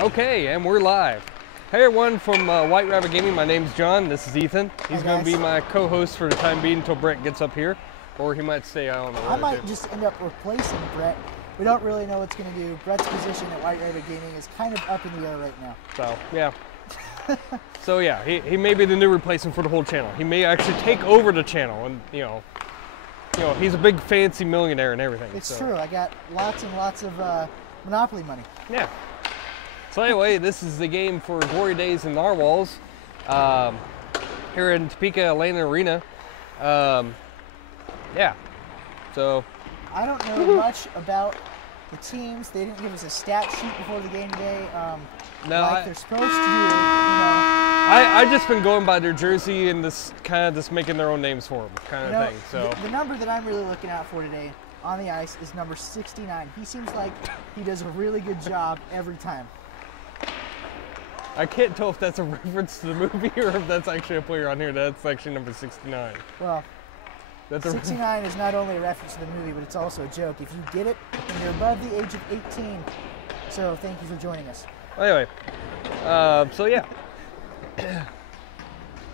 Okay, and we're live. Hey everyone from White Rabbit Gaming, my name's John, this is Ethan. He's going to be my co-host for the time being until Brett gets up here. Or he might stay, I don't know. I might just end up replacing Brett. We don't really know what's going to do. Brett's position at White Rabbit Gaming is kind of up in the air right now. So, yeah. So yeah, he may be the new replacement for the whole channel. He may actually take over the channel and, you know, he's a big fancy millionaire and everything. It's true, I got lots and lots of Monopoly money. Yeah. So anyway, this is the game for Glorydays and Gnarwals here in Topeka, Atlanta Arena. Yeah, so. I don't know much about the teams. They didn't give us a stat sheet before the game today. No, like they're supposed to do, you know. I just been going by their jersey and just making their own names for them, kind of thing. So the number that I'm really looking out for today on the ice is number 69. He seems like he does a really good job every time. I can't tell if that's a reference to the movie or if that's actually a player on here. That's actually number 69. Well, that's 69 is not only a reference to the movie, but it's also a joke. If you get it, then you're above the age of 18. So thank you for joining us. Anyway, so yeah.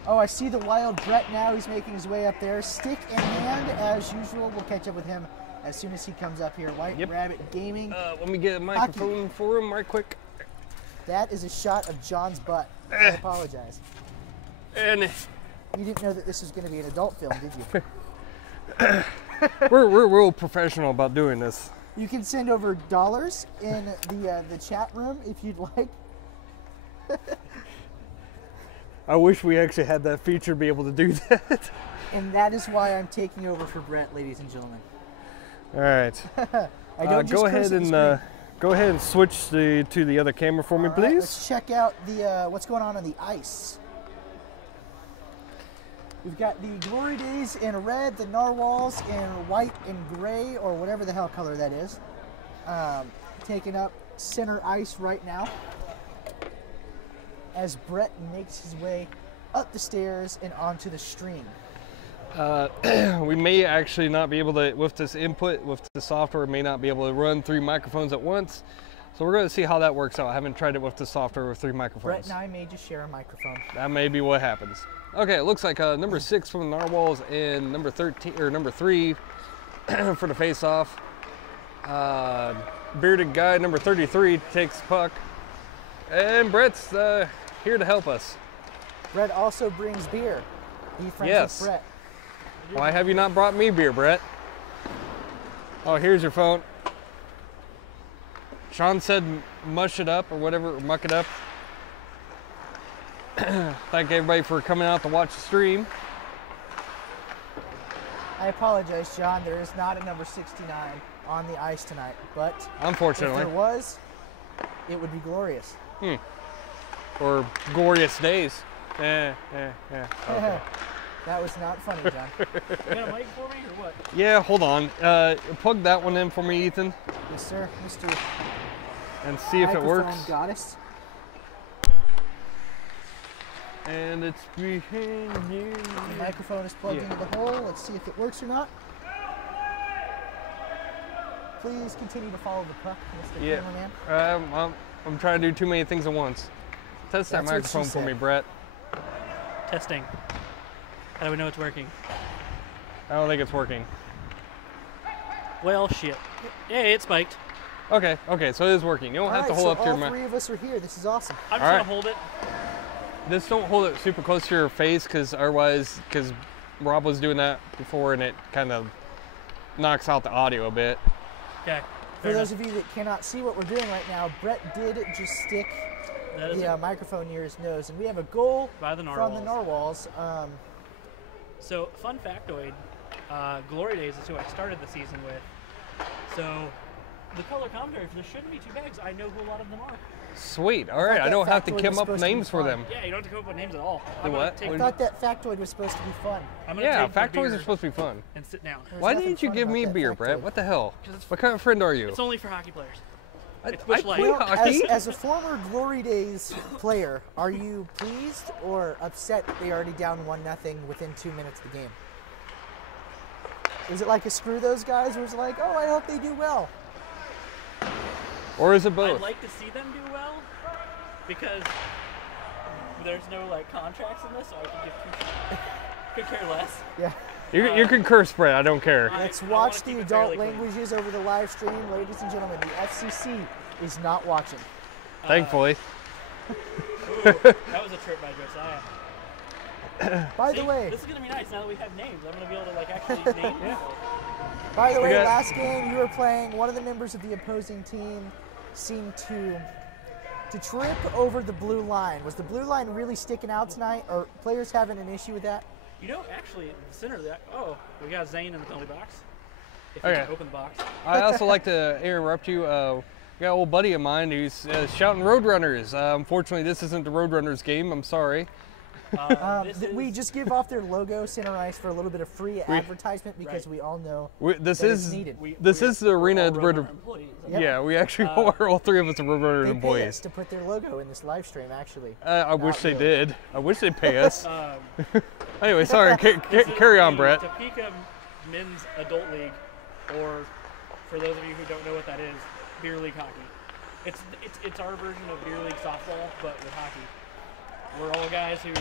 Oh, I see the wild Brett now. He's making his way up there. Stick in hand, as usual. We'll catch up with him as soon as he comes up here. White Rabbit Gaming. Let me get a microphone for him right quick. That is a shot of John's butt. I apologize. And you didn't know that this was going to be an adult film, did you? we're real professional about doing this. You can send over dollars in the chat room if you'd like. I wish we actually had that feature to be able to do that. And that is why I'm taking over for Brett, ladies and gentlemen. All right. Go ahead and switch to the other camera for me, please. Let's check out the what's going on the ice. We've got the Glorydays in red, the Gnarwals in white and gray, or whatever the hell color that is. Taking up center ice right now as Brett makes his way up the stairs and onto the stream. We may actually not be able to, with this input, with the software, may not be able to run 3 microphones at once. So we're going to see how that works out. I haven't tried it with the software with 3 microphones. Brett and I may just share a microphone. That may be what happens. Okay, it looks like number 6 from the Gnarwals and number 3 for the face-off. Bearded guy, number 33, takes the puck. And Brett's here to help us. Brett also brings beer. Be friends with Brett. Why have you not brought me beer, Brett? Oh, here's your phone. Sean said mush it up or whatever, or muck it up. Thank everybody for coming out to watch the stream. I apologize, John. There is not a number 69 on the ice tonight, but unfortunately, if there was, it would be glorious. Or glorious days. Okay. That was not funny, John. You got a mic for me or what? Yeah, hold on. Plug that one in for me, Ethan. Yes, sir. Mr. And see if it works. Goddess. And it's behind you. The microphone is plugged into the hole. Let's see if it works or not. Please continue to follow the puck, Mr. Cameraman. I'm trying to do too many things at once. Test that microphone for me, Brett. Testing. How do we know it's working? I don't think it's working. Well, shit. Yeah, it spiked. Okay, so it is working. You don't have to hold up to your mic. All 3 of us are here. This is awesome. I'm just going to hold it. Just don't hold it super close to your face, because Rob was doing that before and it kind of knocks out the audio a bit. Okay. For those of you that cannot see what we're doing right now, Brett did just stick the microphone near his nose, and we have a goal from the Gnarwals. So, fun factoid, Glorydays is who I started the season with. So, the color commentary, there shouldn't be 2 bags. I know who a lot of them are. Sweet. All right. I don't have to come up with names for them. Yeah, you don't have to come up with names at all. What? I thought that factoid was supposed to be fun. Yeah, factoids are supposed to be fun. And sit down. Why didn't you give me a beer, Brett? What the hell? What kind of friend are you? It's only for hockey players. I play hockey. As a former Glorydays player, are you pleased or upset that they already down 1-0 within 2 minutes of the game? Is it like a screw those guys, or is it like, oh, I hope they do well? Or is it both? I'd like to see them do well because there's no like contracts in this, so I could care less. Yeah. You can curse, Brett. I don't care. Let's I watch wanna the keep it adult fairly clean. languages over the live stream. Ladies and gentlemen, the FCC is not watching. Thankfully. Ooh, that was a trip by Josiah. By See, the way, this is gonna be nice now that we have names. I'm gonna be able to like actually name people. By the way, got- last game you were playing, one of the members of the opposing team seemed to trip over the blue line. Was the blue line really sticking out tonight? Or players having an issue with that? You know, actually, the center of that. Oh, we got Zane in the penalty box. If you Okay. can open the box. I also like to interrupt you. We got an old buddy of mine who's shouting Roadrunners. Unfortunately, this isn't the Roadrunners game. I'm sorry. We just give off their logo, Center Ice, for a little bit of free advertisement because Right. we all know This that is it's needed. this is the arena. We're all Where Roadrunner employees. Yep. Yeah, we actually are all three of us are Roadrunner They pay us employees. to put their logo in this live stream, actually. I wish Not they really. did. I wish they'd pay us. Um, Anyway, sorry. this is Carry on, the Brett. Topeka Men's Adult League, or for those of you who don't know what that is, beer league hockey. It's our version of beer league softball, but with hockey. We're all guys who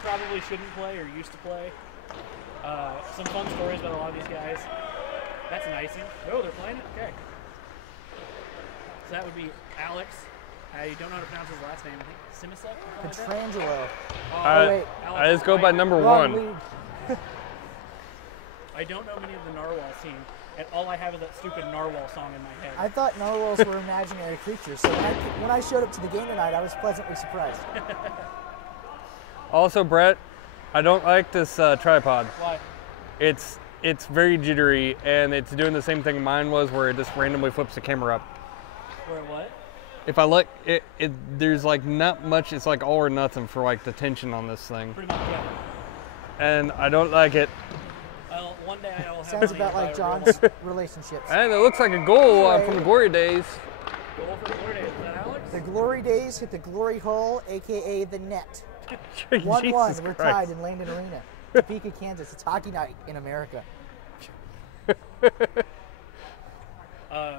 probably shouldn't play or used to play. Some fun stories about a lot of these guys. That's an icing. Oh, they're playing it? Okay. So that would be Alex. I don't know how to pronounce his last name. I think Simisek? Petrangelo. I wait. I just go by number Wrong one. league. I don't know many of the Gnarwals team, and all I have is that stupid Gnarwal song in my head. I thought Gnarwals were imaginary creatures, so when I showed up to the game tonight, I was pleasantly surprised. Also, Brett, I don't like this tripod. Why? It's very jittery, and it's doing the same thing mine was, where it just randomly flips the camera up. Or what? If I look, there's like not much. It's like all or nothing for like the tension on this thing, Pretty much, yeah. and I don't like it. Well, one day I'll have Sounds money about to buy like a John's relationships. And it looks like a goal Anyway. from the Glory Days. real goal for Glorydays. Is that Alex? The Glory Days hit the glory hole, aka the net. 1-1, Jesus we're Christ. tied in Landon Arena. Topeka, Kansas. It's hockey night in America.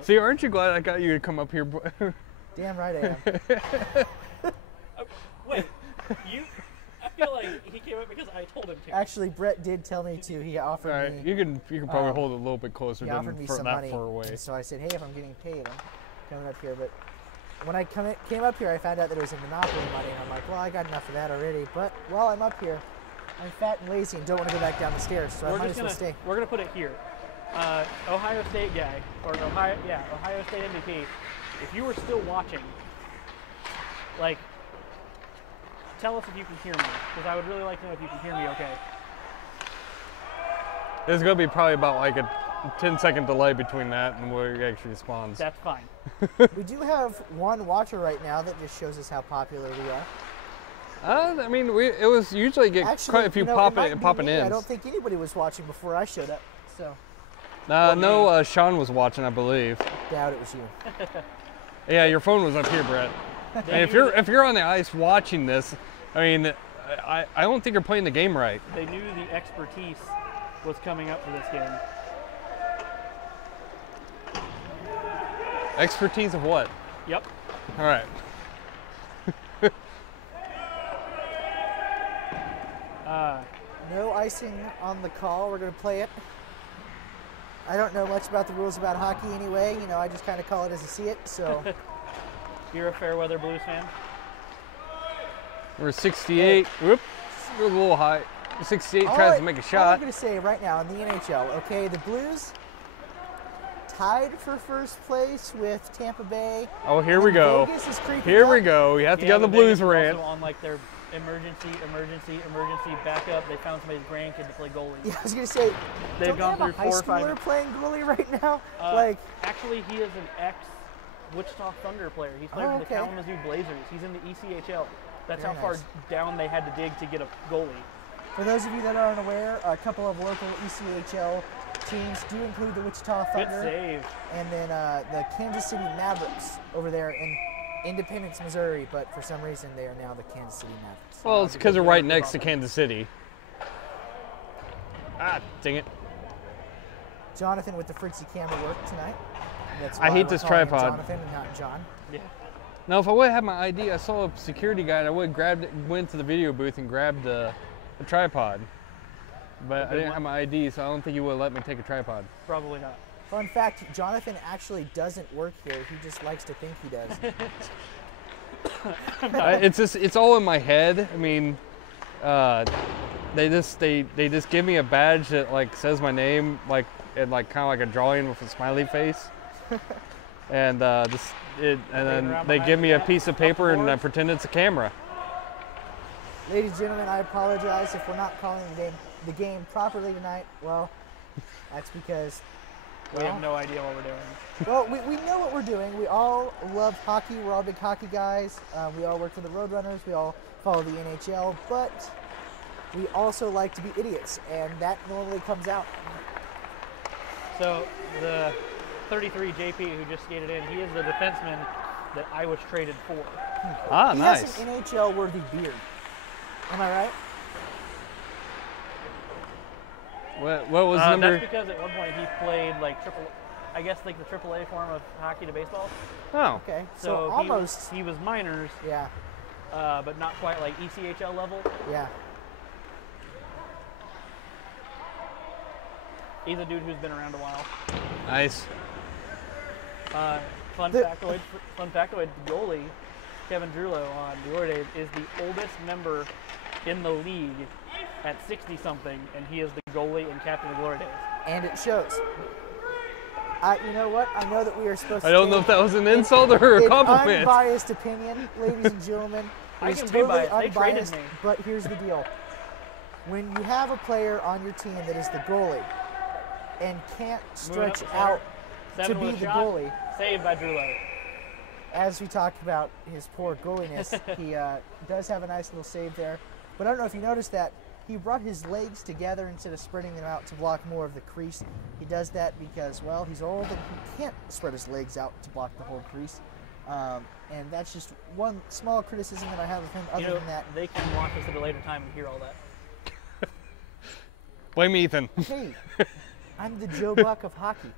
See, aren't you glad I got you to come up here? Damn right I am. Wait, you? I feel like he came up because I told him to. Actually, Brett did tell me to. He All offered right, me. you can probably hold it a little bit closer He than offered me for some that money. far away. So I said, hey, if I'm getting paid, I'm coming up here. But when I came up here, I found out that it was a Monopoly money, and I'm like, well, I got enough of that already. But while I'm up here, I'm fat and lazy and don't want to go back down the stairs, so I might as well stay. We're gonna put it here. Ohio State guy, or Ohio State MVP. If you were still watching, like, tell us if you can hear me, because I would really like to know if you can hear me. Okay. There's gonna be probably about like a 10-second delay between that and where he actually responds. That's fine. We do have one watcher right now that just shows us how popular we are. I mean, it was usually get Actually, quite a few you know, popping it might be popping me. in. I don't think anybody was watching before I showed up, so No, Sean was watching, I believe. doubt it was you. Yeah, your phone was up here, Brett. And if you're on the ice watching this, I mean, I don't think you're playing the game right. They knew the expertise was coming up for this game. Expertise of what? Yep. All right. No icing on the call. We're going to play it. I don't know much about the rules about hockey anyway. You know, I just kind of call it as I see it. So You're a Fairweather Blues fan? We're 68. Whoop. We're a little high. 68 tries to make a All I'm shot. going to say right now in the NHL, okay, the Blues tied for first place with Tampa Bay. Oh, here we go. Vegas is creeping Here up. we go. You have to get on the but Blues Vegas is rant. also on like their emergency backup. They found somebody's grandkid to play goalie. Yeah, I was going to say, They've don't gone they have through a high 4 or 5 schooler playing goalie right now? Actually, he is an ex-Wichita Thunder player. He's played for the okay. Kalamazoo Blazers. He's in the ECHL. That's Very how far nice. down they had to dig to get a goalie. For those of you that aren't aware, a couple of local ECHL teams do include the Wichita Good Thunder save. and then the Kansas City Mavericks over there in Independence, Missouri, but for some reason they are now the Kansas City Mavericks. Well, it's because they're right next to Kansas City. Ah, dang it. Jonathan with the Fritzy camera work tonight. That's I why hate we're this calling him tripod. Jonathan and not John. Yeah. Now, if I would have had my ID, I saw a security guy and I would have grabbed it, went to the video booth and grabbed the tripod. But I didn't have my ID, so I don't think he would have let me take a tripod. Probably not. Fun fact, Jonathan actually doesn't work here. He just likes to think he does. It's all in my head. I mean, they just give me a badge that like says my name, like in like kind of like a drawing with a smiley face, and then they give me a piece of paper and I pretend it's a camera. Ladies and gentlemen, I apologize if we're not calling the game properly tonight. Well, that's because We have no idea what we're doing. well, we know what we're doing. We all love hockey. We're all big hockey guys. We all work for the Roadrunners. We all follow the NHL. But we also like to be idiots, and that normally comes out. So the 33 JP who just skated in, he is the defenseman that I was traded for. Ah, He nice. has an NHL-worthy beard. Am I right? What was number? That's because at one point he played like I guess like the AAA form of hockey to baseball. Oh, Okay, so So almost. he was minors, Yeah, but not quite like ECHL level. yeah. He's a dude who's been around a while. nice. Fun factoid, the goalie, Kevin Drulo on Glorydays, is the oldest member in the league at 60-something, and he is the goalie and captain of Glorydays. And it shows. You know what? I know that we are supposed to. I don't know if that was an insult or a an compliment. unbiased opinion, ladies and gentlemen. I It's can be totally biased. They traded unbiased, me. but here's the deal. When you have a player on your team that is the goalie and can't Moving up stretch the center, out Seven to be with a the shot, goalie, saved by Drulo. as we talked about his poor goaliness, he does have a nice little save there. But I don't know if you noticed that he brought his legs together instead of spreading them out to block more of the crease. He does that because, well, he's old and he can't spread his legs out to block the whole crease. And that's just one small criticism that I have of him. Other You know, than that, they can watch this at a later time and hear all that. Blame Ethan. hey, I'm the Joe Buck of hockey.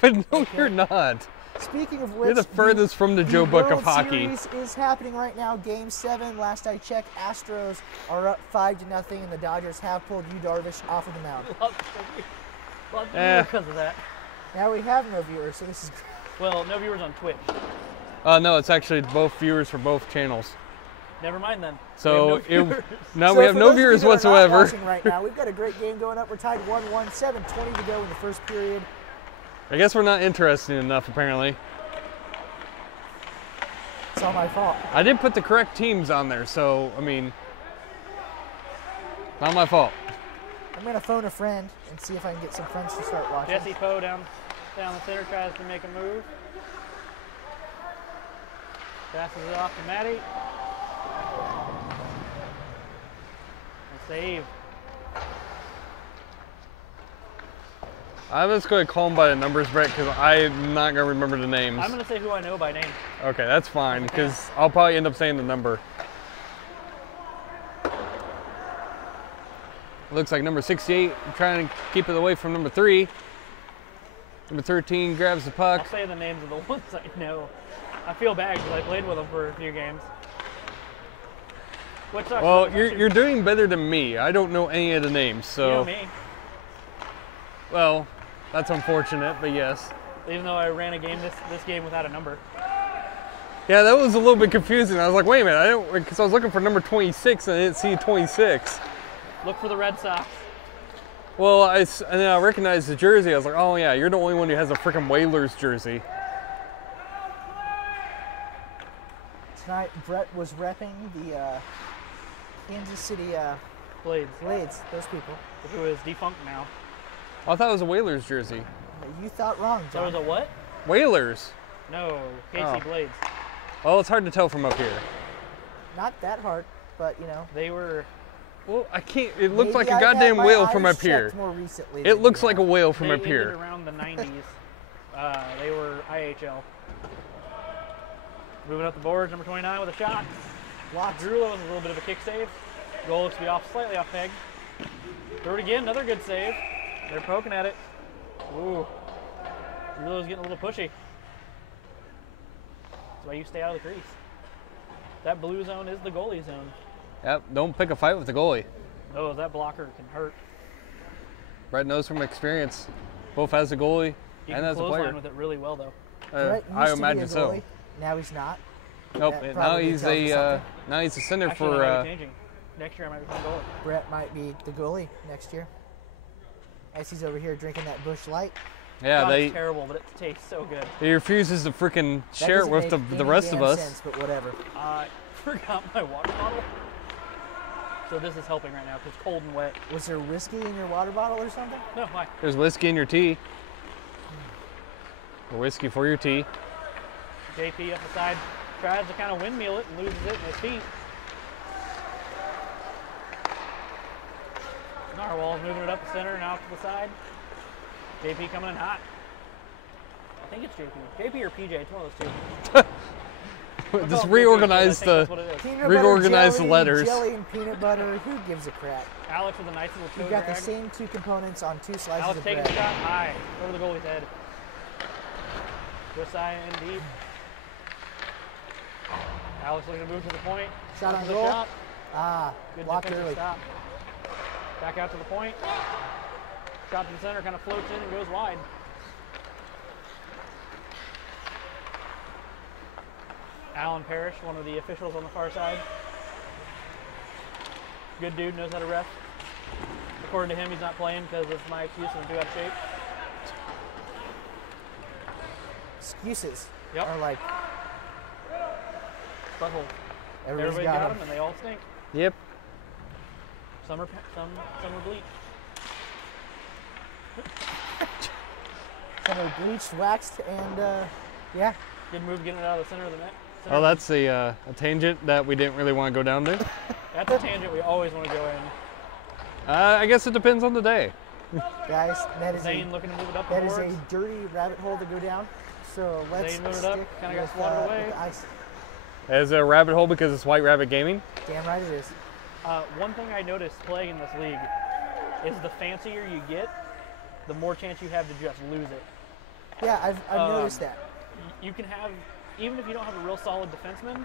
But no, you're not. Speaking of which, You're the furthest from the Joe Buck of World hockey. Series is happening right now. Game 7. Last I checked, Astros are up 5-0, and the Dodgers have pulled Yu Darvish off of the mound. Lots of because of that. Now we have no viewers, so this is. Well, no viewers on Twitch. No, it's actually both viewers for both channels. Never mind then. So We have no viewers. now So we have for no those of you viewers that are not whatsoever. watching right now, we've got a great game going up. We're tied 1-1, 7:20 to go in the first period. I guess we're not interesting enough, apparently. It's all my fault. I did put the correct teams on there, so, I mean, not my fault. I'm gonna phone a friend and see if I can get some friends to start watching. Jesse Poe down the center tries to make a move. Passes it off to Matty. A save. I'm just going to call them by the numbers, Brett, because I'm not going to remember the names. I'm going to say who I know by name. Okay, that's fine, because I'll probably end up saying the number. Looks like number 68 trying to keep it away from number 3. Number 13 grabs the puck. I'll say the names of the ones I know. I feel bad because I played with them for a few games. What's up? Well, you're doing better than me. I don't know any of the names, so. You know me. Well, that's unfortunate, but yes. Even though I ran a game this game without a number. Yeah, that was a little bit confusing. I was like, wait a minute, because I was looking for number 26 and I didn't see 26. Look for the Red Sox. Well, and then I recognized the jersey. I was like, oh yeah, you're the only one who has a freaking Whalers jersey. Tonight, Brett was repping the Kansas City Blades. Blades. Those people. Who is defunct now. I thought it was a Whalers jersey. You thought wrong, That John. was a what? Whalers? No, KC Oh. Blades. Well, it's hard to tell from up here. Not that hard, but you know. They were. Well, I can't. It looks Maybe like a I've had goddamn my whale from eyes up here. checked more recently It than looks you like a have. whale from They up ended here. around the 90s. They were IHL. Moving up the boards, number 29 with a shot. Lots. Drulo with a little bit of a kick save. Goal looks to be slightly off peg. Throw it again, another good save. They're poking at it. Ooh. Relo's getting a little pushy. That's why you stay out of the crease. That blue zone is the goalie zone. Yep, don't pick a fight with the goalie. Oh, that blocker can hurt. Brett knows from experience. Both as a goalie He and can as a player. clothesline with it really well, though. Brett used I to be imagine a so. goalie. Now he's not. Nope. That Now probably he's tells you a something. now he's a center Actually, for. that might be changing. Next year, I might be playing goalie. Brett might be the goalie next year. As he's over here drinking that Busch Light. Yeah, God, they it's terrible, but it tastes so good. he refuses to freaking That share it doesn't with make the any rest of damn us. sense, but whatever. I forgot my water bottle. So this is helping right now because it's cold and wet. Was there whiskey in your water bottle or something? No, why? There's whiskey in your tea. Or whiskey for your tea. JP up the side tries to kind of windmill it and loses it in his feet. Gnarwals moving it up the center and out to the side. JP coming in hot. I think it's JP. JP or PJ, it's one of those two. Just JP, reorganize I think that's the. what it is. Peanut Reorganize butter, the letters. Jelly and peanut butter. Who gives a crap? Alex with a nice little toe You've got drag. the same two components on two slices Alex of taking bread. a shot high over the goalie's head. This side and deep. Alex looking to move to the point. Shot on To the goal. shot. Ah, Good blocked defensive early. stop. Back out to the point. Shot to the center, kind of floats in and goes wide. Alan Parrish, one of the officials on the far side. Good dude, knows how to ref. According to him, he's not playing because it's my excuse and I'm too out of shape. Excuses Yep. are like Butthole. everybody's Everybody got got them. them and they all stink. Yep. Some are bleach. Some are bleached, waxed, and yeah. Good move getting it out of the center of the net. Oh, that's a tangent that we didn't really want to go down there. That's a tangent we always want to go in. I guess it depends on the day. Guys, that is Zane looking to move it up the that is boards. a dirty rabbit hole to go down. So let's Zane moved it stick up, kinda got with, swatted away. with the ice. As a rabbit hole because it's White Rabbit Gaming. Damn right it is. One thing I noticed playing in this league is the fancier you get, the more chance you have to just lose it. Yeah, I've noticed that. You can have, even if you don't have a real solid defenseman,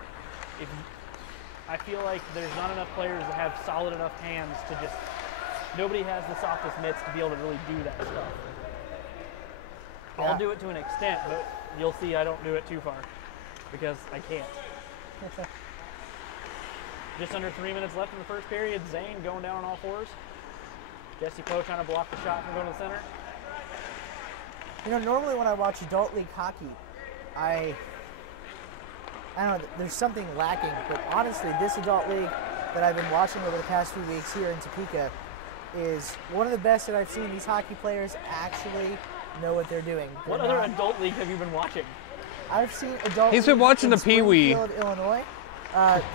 I feel like there's not enough players that have solid enough hands to just, nobody has the softest mitts to be able to really do that stuff. Yeah. I'll do it to an extent, but you'll see I don't do it too far because I can't. Just under 3 minutes left in the first period. Zane going down on all fours. Jesse Poe trying to block the shot from going to the center. You know, normally when I watch adult league hockey, I don't know, there's something lacking. But honestly, this adult league that I've been watching over the past few weeks here in Topeka is one of the best that I've seen. These hockey players actually know what they're doing. What They're other not- adult league have you been watching? I've seen adult. He's been league watching in the Pee Wee. Springfield, Illinois.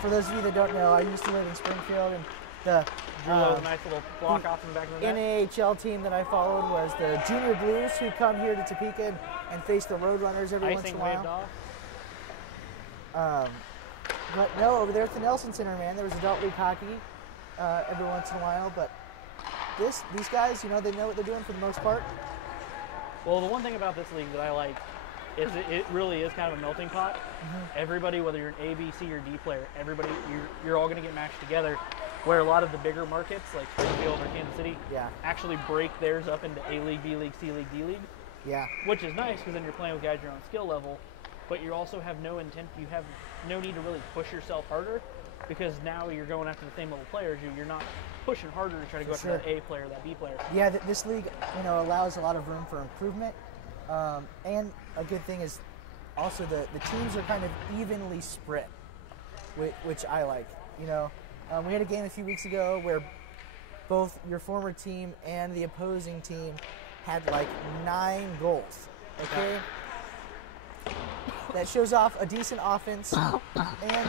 For those of you that don't know, I used to live in Springfield, and the Drew a nice little block off in the back of the net. NAHL team that I followed was the Junior Blues, who come here to Topeka and face the Roadrunners every once in Icing a waved while. off. But no, over there at the Nelson Center, man, there was adult league hockey every once in a while. But these guys, you know, they know what they're doing for the most part. Well, the one thing about this league that I like is it really is kind of a melting pot. Everybody, whether you're an A, B, C, or D player, everybody, you're all going to get matched together. Where a lot of the bigger markets, like Springfield or Kansas City, Yeah. actually break theirs up into A League, B League, C League, D League, Yeah. which is nice because then you're playing with guys your own skill level, but you also have no intent, you have no need to really push yourself harder because now you're going after the same level players. You're not pushing harder to try to go after sure. that A player, that B player. Yeah, this league, you know, allows a lot of room for improvement. And a good thing is also the teams are kind of evenly spread, which I like. You know, we had a game a few weeks ago where both your former team and the opposing team had like 9 goals. Okay, that shows off a decent offense and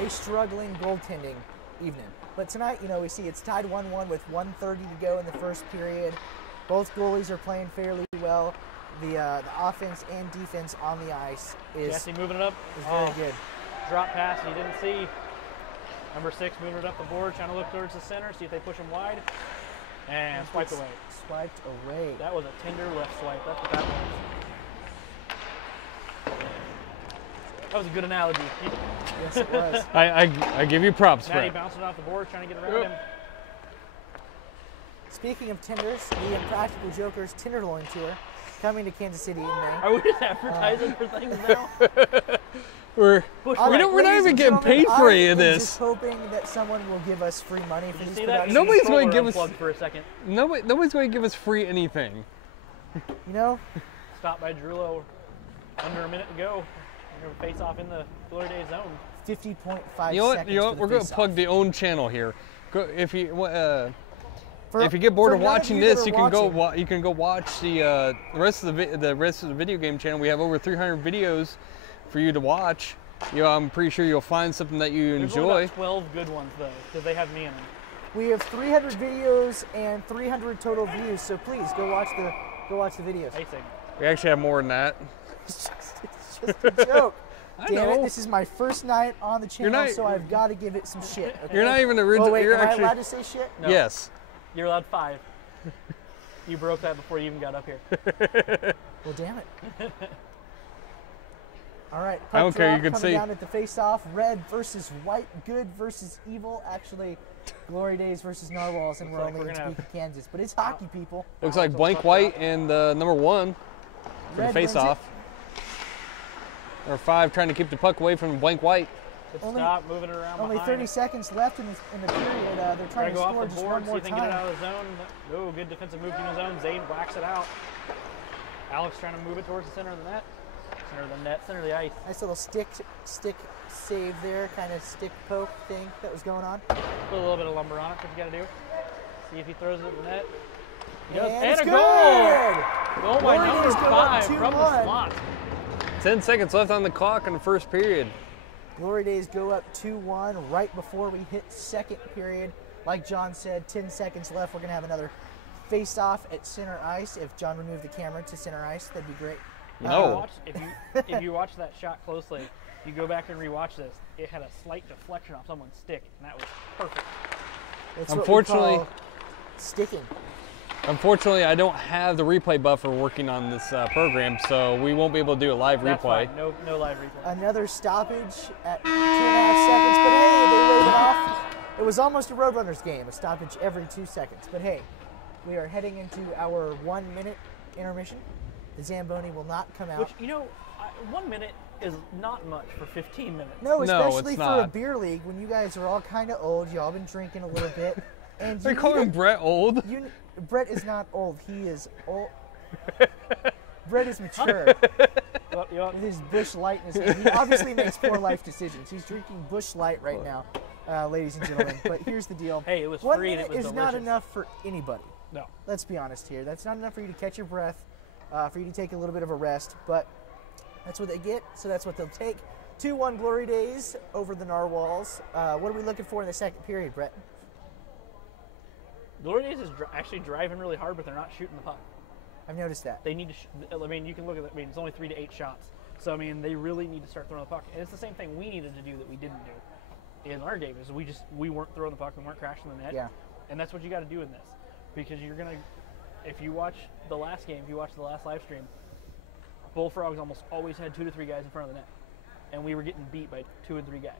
a struggling goaltending evening. But tonight, you know, we see it's tied 1-1 with 1:30 to go in the first period. Both goalies are playing fairly well. The offense and defense on the ice is Jesse moving it up. very good. Drop pass he didn't see. Number 6 moving it up the board, trying to look towards the center, see if they push him wide. And swiped away. Swiped away. That was a tender left swipe. That's what that was. That was a good analogy. Yes, it was. I give you props for Now he it. bounced it off the board, trying to get around him. Speaking of tenders, the Impractical Jokers Tenderloin Tour coming to Kansas City in May. Are we just advertising for things now? We're All right, we're not ladies even and getting paid gentlemen, for any of I am this. just hoping that someone will give us free money for Did you these see that? productions. Nobody's going to give us. Unplugged for a second. Nobody's going to give us free anything. You know, Stopped by Drullo under a minute to go. We're going to face off in the Glorydays zone. 50.5 You know what? seconds. You know for what? the We're going to face-off. plug the own channel here. Go, if you For- if you get bored for of none watching you that this, are you can go watching- you can go watch the rest of the video game channel. We have over 300 videos for you to watch. You know, I'm pretty sure you'll find something that you There's only enjoy. about 12 good ones, though, because they have me in them. We have 300 videos and 300 total views, so please go watch the videos. Pacing. We actually have more than that. It's just a joke. I Damn know. it! This is my first night on the channel, not- so I've got to give it some shit. Okay? You're not even original. Oh wait, you're am actually I allowed to say shit? No. yes. You're allowed 5. You broke that before you even got up here. Well, damn it. All right, I don't puck care, drop you can coming see. down at the face-off. Red versus white, good versus evil. Actually, Glorydays versus Gnarwals, and we're like only we're in gonna Topeka, Kansas. But it's hockey, people. Looks like blank white and number 1 for Red the face wins it. off. Or 5 trying to keep the puck away from blank white. Good Only- stop, moving it around Only behind. 30 seconds left in the period. They're Trying trying to to go score off the just board, one see more if they can get it time. out of the zone. Oh, good defensive move in the zone. Zane whacks it out. Alex trying to move it towards the center of the net. Center of the net, center of the ice. Nice little stick save there, kind of stick poke thing that was going on. Put a little bit of lumber on it, what you gotta do. See if he throws it in the net. He does. And And it's a good! goal! Goal by Glorydays number go up 5 from the 2-1. slot. 10 seconds left on the clock in the first period. Glorydays go up 2-1 right before we hit second period. Like John said, 10 seconds left. We're going to have another face-off at center ice. If John would move the camera to center ice, that'd be great. No. If you watch that shot closely, you go back and rewatch this. It had a slight deflection off someone's stick, and that was perfect. It's Unfortunately- what we call sticking. Unfortunately, I don't have the replay buffer working on this program, so we won't be able to do a live That's replay. fine. No live replay. Another stoppage at 2.5 seconds, but hey, they wave it off. It was almost a Roadrunners game, a stoppage every 2 seconds. But hey, we are heading into our 1 minute intermission. The Zamboni will not come out. Which, 1 minute is not much for 15 minutes. No, No, especially it's for a not. beer league when you guys are all kind of old. Y'all been drinking a little bit. And They you call need him Brett old. Brett is not old. He is old. Brett is mature. With his Busch Light in his hand. He obviously makes poor life decisions. He's drinking Busch Light right now, ladies and gentlemen. But here's the deal. Hey, it was 1 free and it minute was is not delicious. enough for anybody. No. Let's be honest here. That's not enough for you to catch your breath, for you to take a little bit of a rest. But that's what they get, so that's what they'll take. 2-1 Glorydays over the Gnarwals. What are we looking for in the second period, Brett? Glorydays is actually driving really hard, but they're not shooting the puck. I've noticed that. They need to. You can look at that. It's only 3 to 8 shots. So they really need to start throwing the puck. And it's the same thing we needed to do that we didn't do in our game. Is we weren't throwing the puck, we weren't crashing the net. Yeah. And that's what you got to do in this, because you're gonna. If you watch the last game, if you watch the last live stream, Bullfrogs almost always had 2 to 3 guys in front of the net, and we were getting beat by 2 and 3 guys.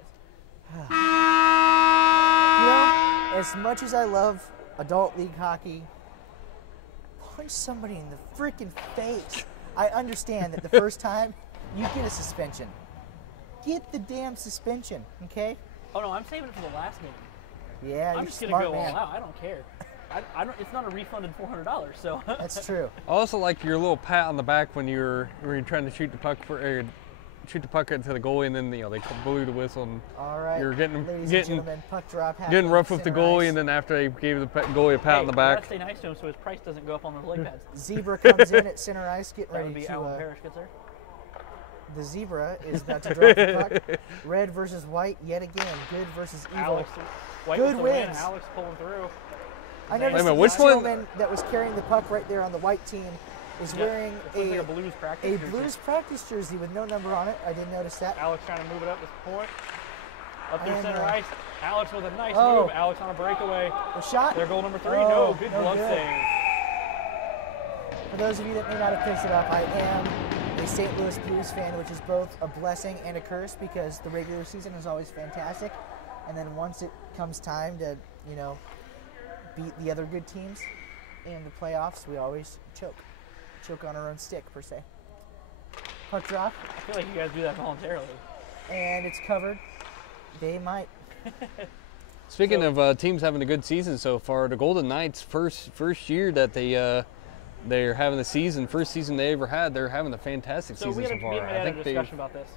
As much as I love adult league hockey, punch somebody in the freaking face. I understand that the first time you get a suspension. Get the damn suspension, okay? Oh no, I'm saving it for the last game. Yeah, I'm you're just gonna smart go man. all out. I don't care. I don't. It's not a refunded $400, so. That's true. I also like your little pat on the back when you're trying to shoot the puck shoot the puck into the goalie, and then they blew the whistle, and All right, you're ladies and gentlemen, puck drop getting happening rough at with the center goalie, ice. and then after they gave the goalie a pat on the We back. gotta stay nice to him so his price doesn't go up on those leg pads. Zebra comes in at center ice, getting That ready would be to. Alan Parrish gets there. The Zebra is about to drop the puck. Red versus white yet again. Good versus evil. Alex, White Good with the win. wins. Alex pulling through. I Wait a noticed minute, that which this one- gentleman that was carrying the puck right there on the white team is wearing It looks like a Blues practice a jersey. Blues practice jersey with no number on it. I didn't notice that. Alex trying to move it up this point. Up through And, center ice. Alex with a nice oh. move. Alex on a breakaway. The shot. Their goal number 3. Oh, No, good no glove good. save. For those of you that may not have picked it up, I am a St. Louis Blues fan, which is both a blessing and a curse because the regular season is always fantastic. And then once it comes time to, you know, beat the other good teams in the playoffs, we always choke. Choke on our own stick, per se. Puck drop. I feel like you guys do that voluntarily. And it's covered. They might. Speaking of teams having a good season so far, the Golden Knights first year that they're having the season, first season they ever had, they're having a fantastic season so far. We had a discussion about this.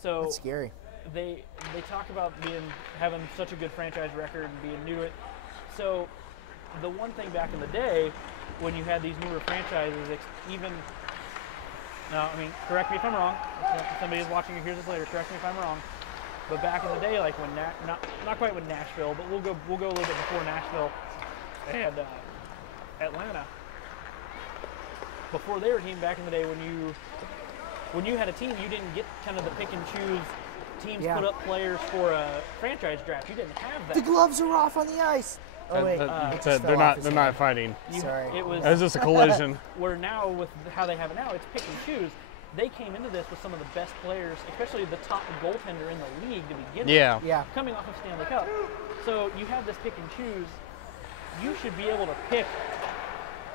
So that's scary. They talk about having such a good franchise record and being new to it. So the one thing back in the day when you had these newer franchises, now, I mean, correct me if I'm wrong. If somebody is watching or hears this later, correct me if I'm wrong. But back in the day, like when not quite with Nashville, but we'll go a little bit before Nashville and Atlanta. Before they were a team, back in the day, when you had a team, you didn't get kind of the pick and choose. Teams put up players for a franchise draft. You didn't have that. The gloves are off on the ice. Oh wait, they're not fighting. Sorry, it was just a collision. Where now with how they have it now, it's pick and choose. They came into this with some of the best players, especially the top goaltender in the league to begin with. Yeah. Coming off of Stanley Cup. So you have this pick and choose. You should be able to pick.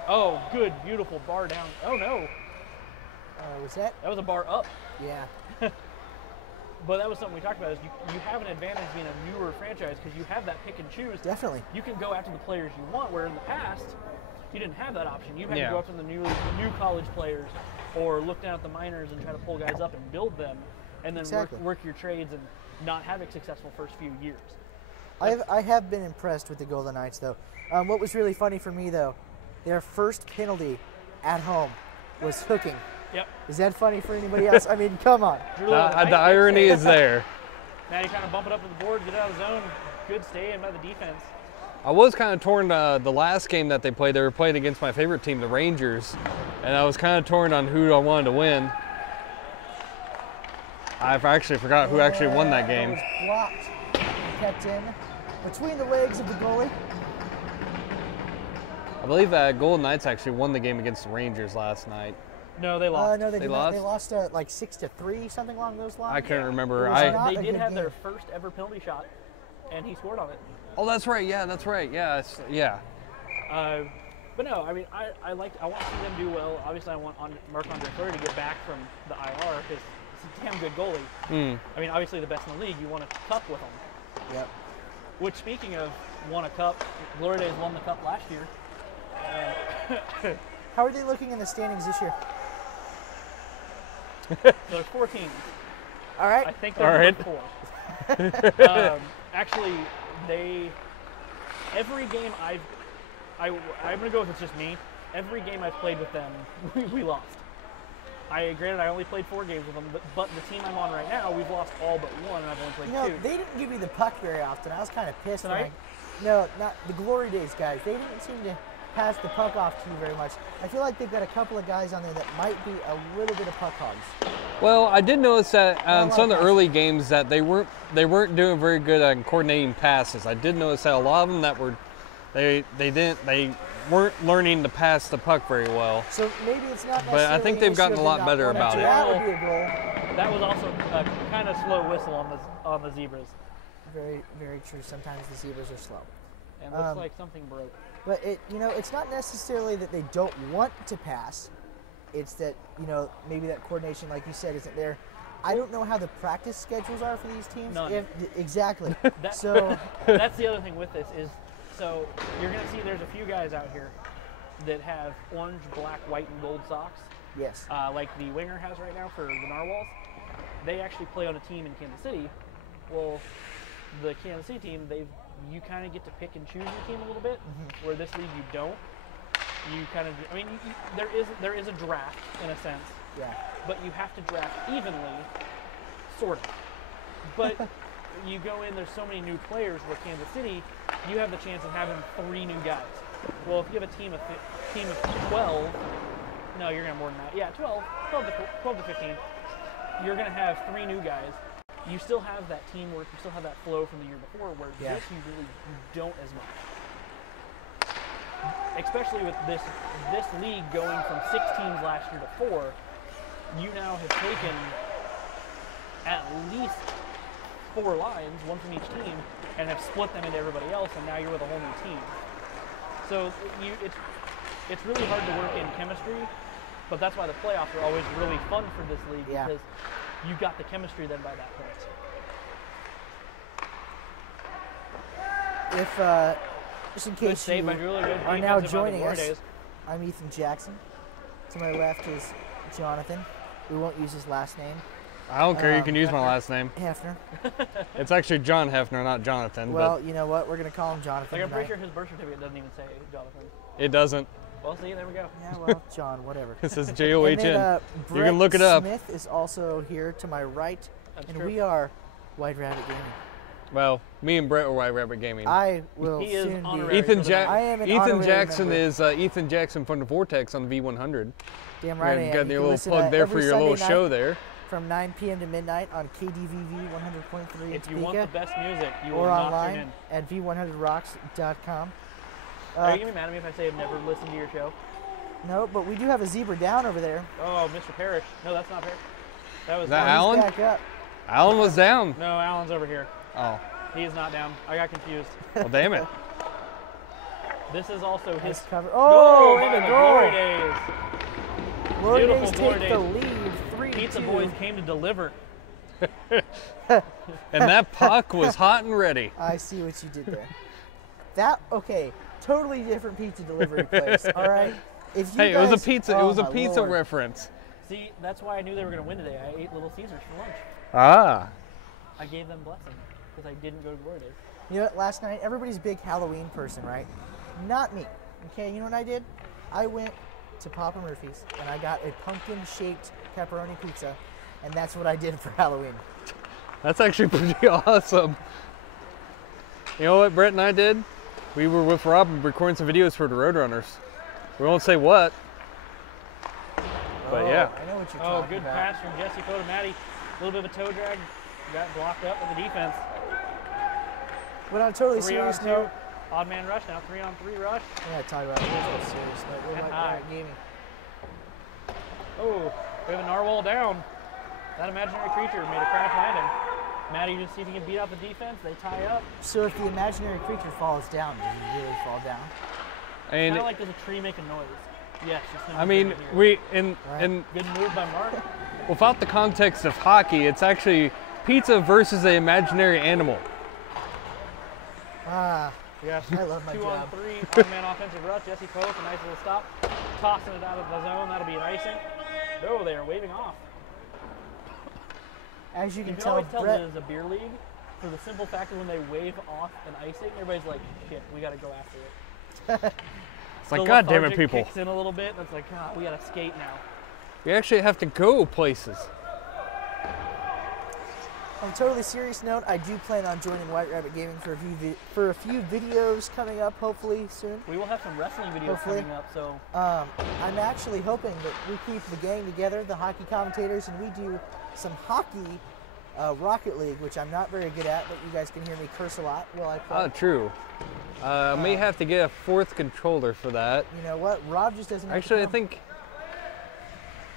Oh, good, beautiful bar down. Oh no. Was that? That was a bar up. Yeah. But that was something we talked about. Is you have an advantage being a newer franchise because you have that pick and choose. Definitely. You can go after the players you want, where in the past you didn't have that option. You had to go after the new college players, or look down at the minors and try to pull guys up and build them, and then work your trades and not have a successful first few years. I have been impressed with the Golden Knights though. What was really funny for me though, their first penalty at home was hooking. Yep. Is that funny for anybody else? I mean, come on. The irony is there. Now you kind of bump it up to the board, get out of the zone. Good stay in by the defense. I was kind of torn the last game that they played. They were playing against my favorite team, the Rangers, and I was kind of torn on who I wanted to win. I actually forgot who actually won that game. It was blocked and kept in between the legs of the goalie. I believe that Golden Knights actually won the game against the Rangers last night. No, they lost. No, they lost. They lost like 6-3, something along those lines. I can't remember. They did have their first ever penalty shot, and he scored on it. Oh, that's right. Yeah, that's right. Yeah, yeah. But no, I mean, I want to see them do well. Obviously, I want Marc-Andre Fleury to get back from the IR because he's a damn good goalie. I mean, obviously the best in the league. You won a cup with him. Yep. Which, speaking of won a cup, Glorydays won the cup last year. How are they looking in the standings this year? So there's 4 teams. All right. I think they're number 4. Actually, every game I'm gonna go with it's just me. Every game I've played with them, we lost. Granted, I only played 4 games with them, but the team I'm on right now, we've lost all but 1, and I've only played 2. They didn't give me the puck very often. I was kind of pissed. Tonight? No, not the Glorydays guys. They didn't seem to pass the puck off to you very much. I feel like they've got a couple of guys on there that might be a little bit of puck hogs. Well, I did notice that on some of the early games that they weren't doing very good at coordinating passes. I did notice that a lot of them that were they weren't learning to pass the puck very well. So maybe it's not necessarily. But I think they've gotten a lot better about it. That would be a goal. That was also a kind of slow whistle on the Zebras. Very, very true. Sometimes the Zebras are slow. And it looks like something broke. But it's not necessarily that they don't want to pass. It's that, maybe that coordination, like you said, isn't there. I don't know how the practice schedules are for these teams. None. Exactly. So that's the other thing with this is, so you're going to see there's a few guys out here that have orange, black, white, and gold socks. Yes. Like the winger has right now for the Gnarwals. They actually play on a team in Kansas City. Well, the Kansas City team, you kind of get to pick and choose your team a little bit, where this league you don't. You kind of, there is a draft in a sense. Yeah. But you have to draft evenly, sort of. But you go in, there's so many new players where Kansas City, you have the chance of having 3 new guys. Well, if you have a team of 12, no, you're going to have more than that. Yeah, 12 to 15. You're going to have 3 new guys. you still have that teamwork, you still have that flow from the year before, where this you really don't as much. Especially with this league going from 6 teams last year to 4, you now have taken at least 4 lines, one from each team, and have split them into everybody else, and now you're with a whole new team. So it's really hard to work in chemistry, but that's why the playoffs are always really fun for this league, because you got the chemistry then by that point. If just in case you are now joining us, I'm Ethan Jackson. To my left is Jonathan. We won't use his last name. I don't care. You can use my last name. Hefner. It's actually John Hefner, not Jonathan. Well, you know what? We're going to call him Jonathan. Like, I'm pretty sure his birth certificate doesn't even say Jonathan. It doesn't. Well, see, there we go. Yeah, well, John, whatever. This is J-O-H-N. You can look it Brett up. Smith is also here to my right, That's and true. we are White Rabbit Gaming. Well, me and Brett are White Rabbit Gaming. I will He is soon be. honorary. Ethan, I am an Ethan honorary Jackson member. is Ethan Jackson from the Vortex on the V100. Damn right I You am. got You your can little listen plug there for every your little Sunday show night there. from 9 p.m. to midnight on KDVV 100.3 in If you want the Topeka, best music, you will or not tune online in. at v100rocks.com. Are you going to be mad at me if I say I've never listened to your show? No, but we do have a zebra down over there. Oh, Mr. Parrish. No, that's not Parrish. That was Is that He's Alan? back up. Alan was down. No, Alan's over here. Oh, He is not down. I got confused. well, damn it. This is also his Nice cover. goal Oh, by and the a Glory goal. Days. Glorydays Beautiful take Glory the Days. lead, 3-2. Pizza Boys came to deliver. And that puck was hot and ready. I see what you did there. Okay, totally different pizza delivery place. All right. If you Hey, it was a guys- pizza. oh It was a my pizza Lord. See, reference. that's why I knew they were going to win today. I ate Little Caesars for lunch. Ah. I gave them blessing because I didn't go to Glory Days. You know what? Last night, everybody's a big Halloween person, right? Not me. Okay, you know what I did? I went to Papa Murphy's and I got a pumpkin-shaped pepperoni pizza, and that's what I did for Halloween. That's actually pretty awesome. You know what Brett and I did? We were with Rob recording some videos for the Roadrunners. We won't say what. But yeah. I know what you're Oh, talking good about. pass from Jesse Cole to Matty. A little bit of a toe drag. Got blocked up with the defense. But on a totally 3 on serious 2. note, Odd man rush now. 3 on 3 rush. we gotta talk about this serious note. We're And like high. gaming. Oh, we have a Gnarwal down. That imaginary creature made a crash landing. Matty just see if he can beat out the defense. They tie up. So if the imaginary creature falls down, does he really fall down? I mean, Kind of like does a tree make a noise? Yes. Just I mean, in Good move by Mark. without the context of hockey, it's actually pizza versus an imaginary animal. Ah, Yes. I love my 2 job. on 3. Odd-man offensive rush. Jesse Post, a nice little stop. Tossing it out of the zone. That'll be an icing. No, they are waving off. As you You can can tell, always tell Brett, that it's a beer league for the simple fact that when they wave off an icing, everybody's like, shit, we got to go after it. It's like, The God damn it, lethargic people. kicks in a little bit. And it's like, ah, we got to skate now. We actually have to go places. on a totally serious note, I do plan on joining White Rabbit Gaming for a few videos coming up, hopefully soon. We will have some wrestling videos Hopefully. coming up, so I'm actually hoping that we keep the gang together, the hockey commentators, and we do some hockey Rocket League, which I'm not very good at, but you guys can hear me curse a lot while I play. True. I may have to get a fourth controller for that. You know what? Rob just doesn't. have to Actually, I come. think.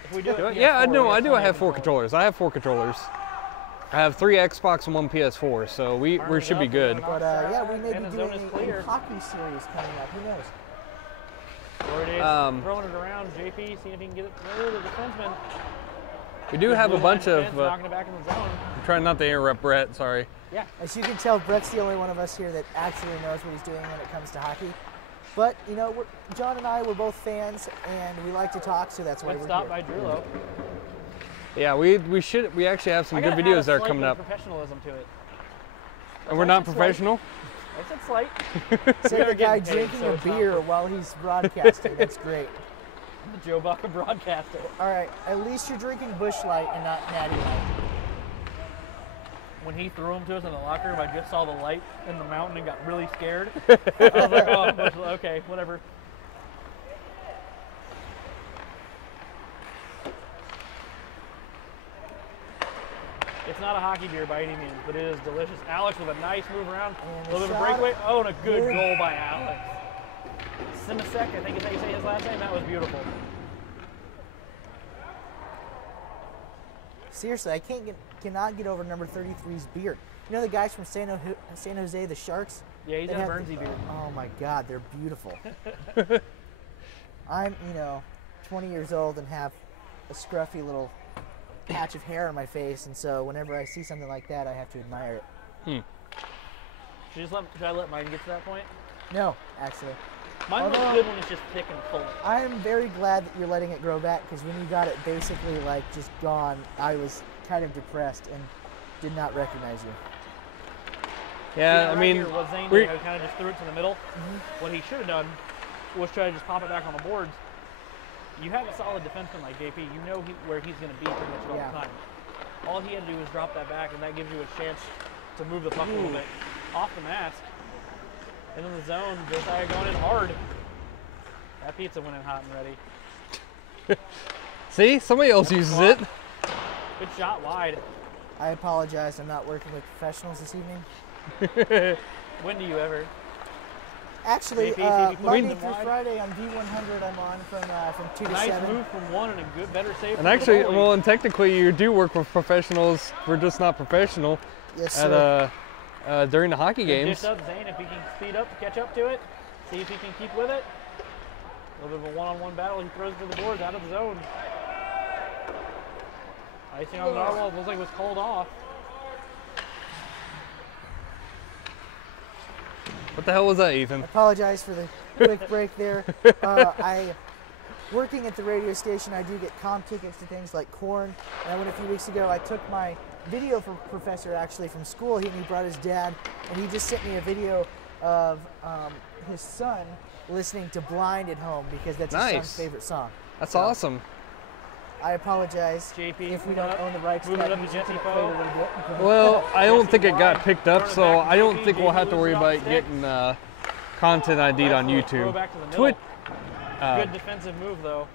if we do it, Yeah, I PS4, know. we I do. I have plenty 4 of controllers. I have 4 controllers. I have 3 Xbox and 1 PS4, so we Arms should be up, good. going But yeah, we may And be the zone doing is a clear. hockey series coming up. Who knows? Glorydays throwing it around. JP, seeing if he can get it through the defenseman. We do have a Blue line bunch of. defense, knocking it back in the zone. I'm trying not to interrupt Brett. Sorry. Yeah. As you can tell, Brett's the only one of us here that actually knows what he's doing when it comes to hockey. But you know, John and I, we're both fans, and we like to talk, so that's why Good we're stop here. by Drillo. Yeah, we actually have some good videos that are coming up. Professionalism to it. And we're not Slight. professional. I said slight. Say We are the guy getting paid, drinking so a it's not beer worth it. while he's broadcasting. That's great. The Joe Buck broadcaster. All right, at least you're drinking Bush Light and not Natty Light. When he threw him to us in the locker room, I just saw the light in the mountain and got really scared. I was like, oh, Bush, okay, whatever. It's not a hockey beer by any means, but it is delicious. Alex with a nice move around, And a little bit of shot. breakaway. Oh, and a good goal by Alex. Simasek, I think is how you say his last name. That was beautiful. Seriously, I cannot get over number 33's beard. You know the guys from San Jose, the Sharks? Yeah, he's They got a have Burnsy beard. Oh my God, they're beautiful. I'm, 20 years old and have a scruffy little patch of hair on my face, and so whenever I see something like that, I have to admire it. Should I let mine get to that point? No, actually. Mine looks Although- good when it's just thick and full. I am very glad that you're letting it grow back, because when you got it basically like just gone, I was kind of depressed and did not recognize you. Yeah, I right mean, here, what Zane we're- did, how he kind of just threw it to the middle. What he should have done was try to just pop it back on the boards. You have a solid defenseman like JP. You know where he's going to be pretty much all the time. All he had to do was drop that back, and that gives you a chance to move the puck a little bit off the mask. And in the zone, Josiah going in hard. That pizza went in hot and ready. see, somebody else uses it. Good shot wide. I apologize, I'm not working with professionals this evening. When do you ever? Actually, JP, Monday them through wide. Friday on D100, I'm on from 2 to Nice 7. move from one and a good, better save. And from the actually, goalie. well, and technically, you do work with professionals. We're just not professional Yes, sir. at during the hockey Good games. dish up Zane if he can speed up to catch up to it. See if he can keep with it. A little bit of a one-on-one battle. He throws it to the boards out of the zone. Icing on the Gnarwals looks like it was called off. What the hell was that, Ethan? I apologize for the quick break there. Working at the radio station, I do get comp tickets to things like Corn. And I went a few weeks ago. I took my video for professor actually from school. He brought his dad, and he just sent me a video of his son listening to Blind at home because that's his son's Nice. favorite song. That's So, awesome. I apologize JP, if we moving don't up- own the rights to moving that up to music. Jesse It played a Poe. little bit. Well, I don't think it got wide. picked up, Turn it so back to I don't JP. think we'll have to JP worry loses about off the stick. getting content ID'd on Nice little throw YouTube. back to the middle. Twitch, Good defensive move though.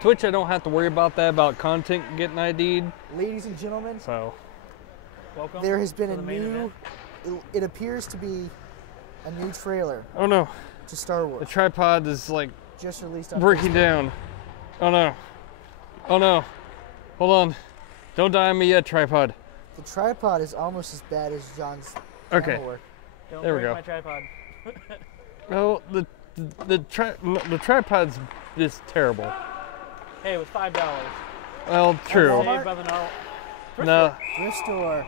Twitch, I don't have to worry about that, about content getting ID'd. Ladies and gentlemen, So, Welcome. there has been to a the main new, event. it appears to be a new trailer oh no, to Star the Wars, tripod is like just released on breaking Facebook. down. Oh no, oh no, hold on, don't die on me yet, tripod. The tripod is almost as bad as John's Okay. camera work. Don't there we break go. my tripod. Well, the tripod's just terrible. Hey, it was $5. Well, true. Walmart? Saved by the Gnarl. No, Thrift store.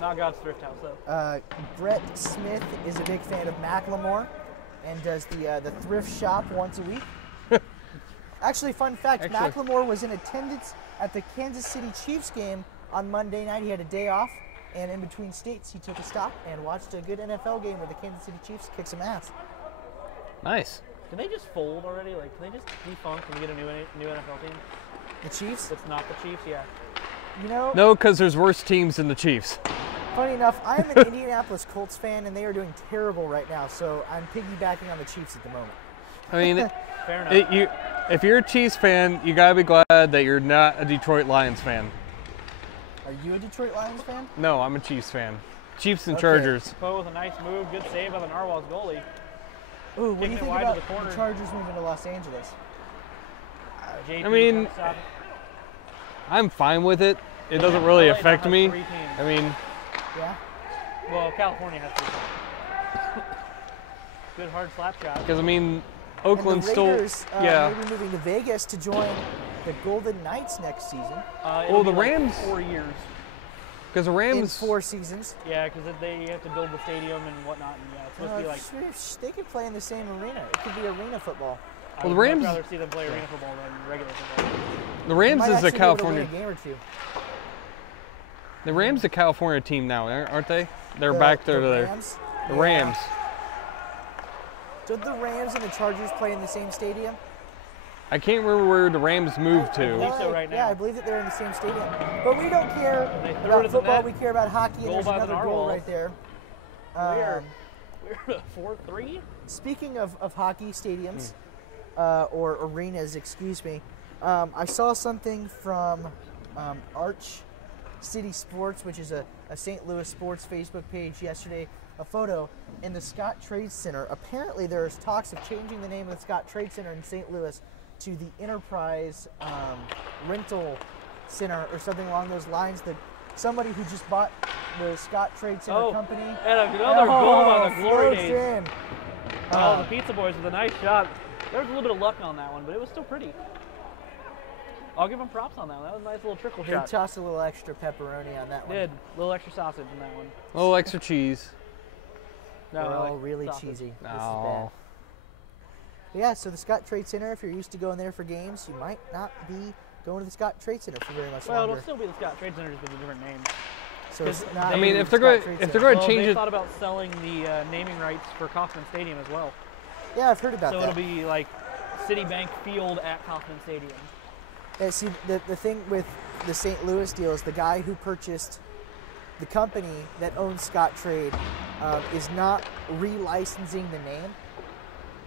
Not God's thrift house though. Brett Smith is a big fan of Macklemore and does the thrift shop once a week. Actually, fun fact, Actually- Macklemore was in attendance at the Kansas City Chiefs game on Monday night. He had a day off, and in between states, he took a stop and watched a good NFL game where the Kansas City Chiefs kicked some ass. nice. Can they just fold already? Like, can they just defunct and get a new NFL team? The Chiefs, That's not the Chiefs, yeah. you know, No, because there's worse teams than the Chiefs. funny enough, I'm an Indianapolis Colts fan, and they are doing terrible right now, so I'm piggybacking on the Chiefs at the moment. I mean, Fair enough. if you're a Chiefs fan, you gotta be glad that you're not a Detroit Lions fan. Are you a Detroit Lions fan? No, I'm a Chiefs fan. Chiefs and Okay. Chargers. Poe with a nice move. Good save by the Gnarwals goalie. Ooh, what do Kicking you it think wide to about the corner. the Chargers moving to Los Angeles? JP I mean, trying to stop it. I'm fine with it. It doesn't really LA now affect has me. 3 teams. I mean, Yeah? Well, California has 3 teams. Good hard slap shot. because I mean, And Oakland's the still, Raiders, yeah. maybe moving to Vegas to join the Golden Knights next season It'll the be like Rams- 4 years. Because the in Rams, 4 seasons. Yeah, because they have to build the stadium and whatnot. And yeah, it's supposed to be like. They could play in the same arena. It could be arena football. I Well, would the Rams- much rather see them play arena football than regular football. the Rams Might is actually a be able to win California. a game or two. The Rams a California team now, aren't they? They're back there. The The Rams. The Yeah. Rams. Did the Rams and the Chargers play in the same stadium? I can't remember where the Rams moved to. believe so right Yeah, now. I believe that they're in the same stadium. But we don't care They threw it about in the football. net. We care about hockey, and Goal there's by the another goal Gnarwals. right there. We're 4-3. Speaking of hockey stadiums, Hmm. or arenas, excuse me, I saw something from Arch City Sports, which is a St. Louis sports Facebook page, yesterday a photo in the Scott Trade Center. Apparently there's talks of changing the name of the Scott Trade Center in St. Louis to the Enterprise Rental Center or something along those lines. That somebody who just bought the Scott Trade Center company. And another goal on the Glorydays. Oh, The Pizza Boys with a nice shot. There was a little bit of luck on that one, but it was still pretty. I'll give them props on that one. That was a nice little trickle they shot. tossed a little extra pepperoni on that one. Did. A little extra sausage in that one. A little extra cheese. We're all like really sausage. cheesy. This is bad. No. Yeah, so the Scott Trade Center, if you're used to going there for games, you might not be going to the Scott Trade Center for very much Well, longer. it'll still be the Scott Trade Center just with a different name. So it's 'cause not I mean, the if they're Scott going Trade to Center. change they it, thought about selling the naming rights for Kauffman Stadium as well. Yeah, I've heard about So that. it'll be like Citibank Field at Kauffman Stadium. Yeah, see, the thing with the St. Louis deal is the guy who purchased the company that owns Scott Trade is not relicensing the name.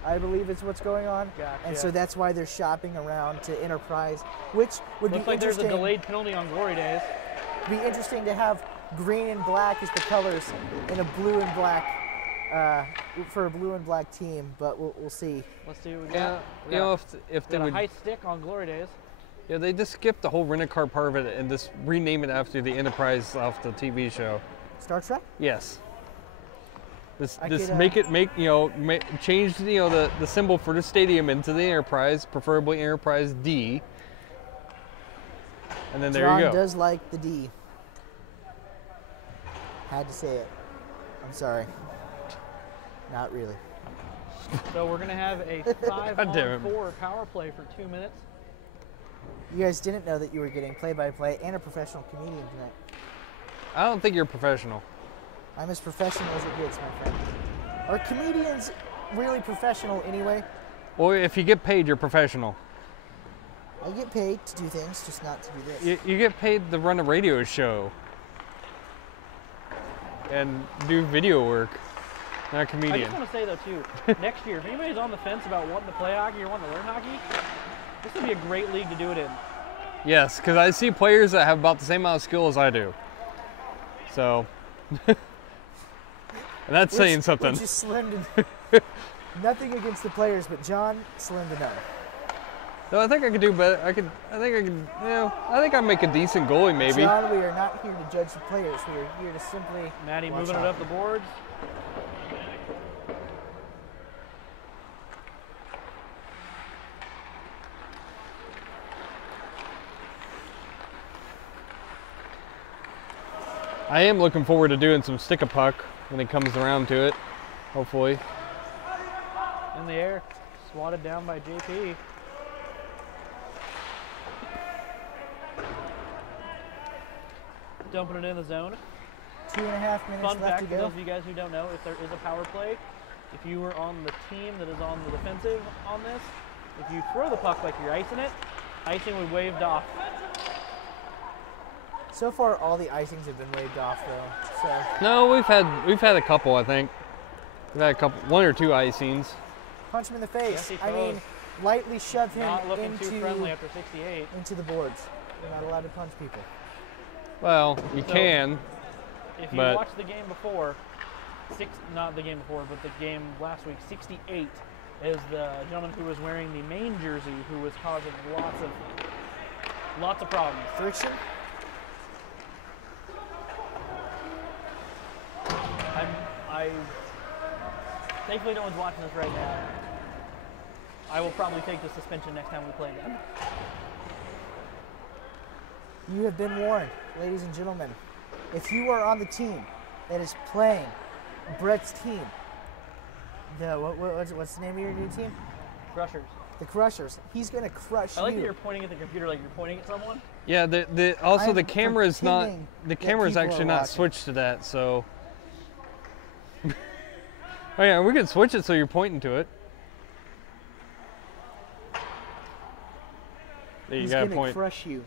I believe is what's going on. Gotcha. And so that's why they're shopping around to Enterprise, which would Looks be like there's a interesting. delayed penalty on Glorydays. Be interesting to have green and black as the colors in a blue and black for a blue and black team, but we'll see. Let's see what we got. yeah, We you got- know, if we they got a would, high stick on Glorydays. yeah, they just skipped the whole rent-a-car part of it and just rename it after the Enterprise off the TV show. Star Trek? Yes. Just I just could, change the symbol for the stadium into the Enterprise, preferably Enterprise D. And then there John you go. does like the D. Had to say it. I'm sorry. Not really. So we're going to have a God damn it. 5-on-4 power play for 2 minutes. You guys didn't know that you were getting play-by-play and a professional comedian tonight. I don't think you're professional. I'm as professional as it gets, my friend. Are comedians really professional anyway? Or if you get paid, you're professional. I get paid to do things, just not to do this. You get paid to run a radio show and do video work, not a I comedian. just want to say, though, too, next year, if anybody's on the fence about wanting to play hockey or wanting to learn hockey, this would be a great league to do it in. Yes, because I see players that have about the same amount of skill as I do. So, and that's saying something. Which is slim to nothing against the players, but John, slim to none. No, I think I could do better. I think I could, I think I'd make a decent goalie maybe. John, we are not here to judge the players. We are here to simply Maddie watch moving it up hockey. the boards. I am looking forward to doing some stick-a-puck when it comes around to it, hopefully. In the air, swatted down by JP. Dumping it in the zone. 2.5 minutes Fun left fact to for go. those of you guys who don't know, if there is a power play, if you were on the team that is on the defensive on this, if you throw the puck like you're icing it, icing would waved off. So far, all the icings have been waved off, though. So No, we've had a couple, I think. We've had a couple, one or two icings. punch him in the face. Yes, he I mean, throws. lightly shove him Not looking too friendly after 68. into the boards. You're not allowed to punch people. Well, you So- can. If you But- watched the game before, not the game before, but the game last week, 68 is the gentleman who was wearing the main jersey who was causing lots of problems. Friction. I thankfully no one's watching this right now. I will probably take the suspension next time we play them. You have been warned, ladies and gentlemen. If you are on the team that is playing Brett's team, what's the name of your new team? Crushers. The Crushers. He's gonna crush I like that you. you're pointing at the computer like you're pointing at someone. Yeah, also I'm the camera is not, pretending the that camera's people actually are not watching. switched to that, so. Oh yeah, we can switch it so you're pointing to it. There you He's got a gonna point. crush you.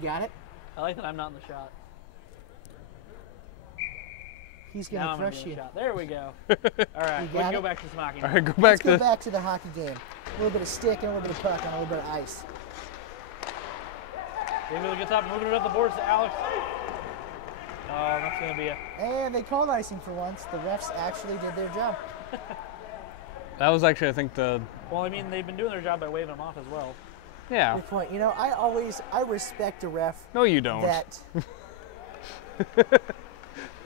You got it? I like that I'm not in the shot. He's Now gonna I'm gonna crush be in you. the shot. There we go. All right, You we can got go it? back to some hockey. All right, go back Let's go to. back to the hockey game. A little bit of stick and a little bit of puck and a little bit of ice. Gave it a good top, moving it up the boards to Alex. Oh, that's going to be a... And they called icing for once. The refs actually did their job. That was actually, I think, the... Well, I mean, they've been doing their job by waving them off as well. Yeah. Good point. You know, I respect a ref. No, you don't. That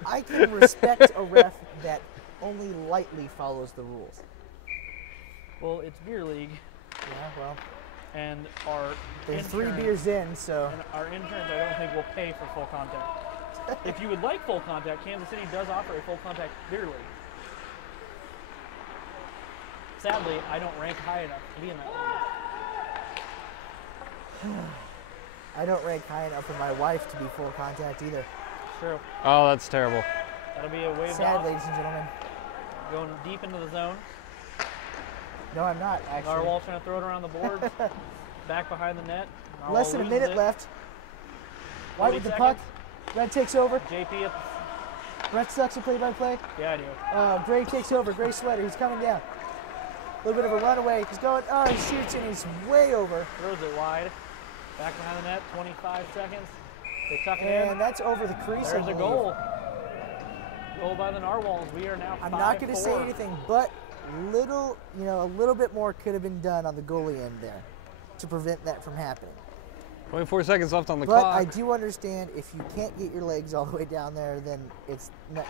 I can respect a ref that only lightly follows the rules. Well, it's beer league, Yeah, well, and our there's 3 interns- beers in, so And our interns, I don't think, will pay for full contact. If you would like full contact, Kansas City does offer a full contact beer league. Sadly, I don't rank high enough to be in that league. I don't rank high enough for my wife to be full contact either. True. Oh, that's terrible. That'll be a wave Sad, off, ladies and gentlemen. going deep into the zone. No, I'm not, actually. Gnarwals trying to throw it around the board. Back behind the net. Gnarwal Less than a loses minute it. left. White 40 with the seconds. puck. Red takes over. JP up. Brett sucks at play-by-play. Yeah, I do. Gray takes over. Gray sweater. He's coming down. A little bit of a runaway. He's going. Oh, he shoots and he's way over. Throws it wide. Back behind the net. 25 seconds. They tuck it And in. that's over the crease. I There's a believe. goal. Goal by the Narwhals. We are now 5-4. I'm not going to say anything, but a little bit more could have been done on the goalie end there to prevent that from happening. 24 seconds left on the But clock. I do understand if you can't get your legs all the way down there, then it's not,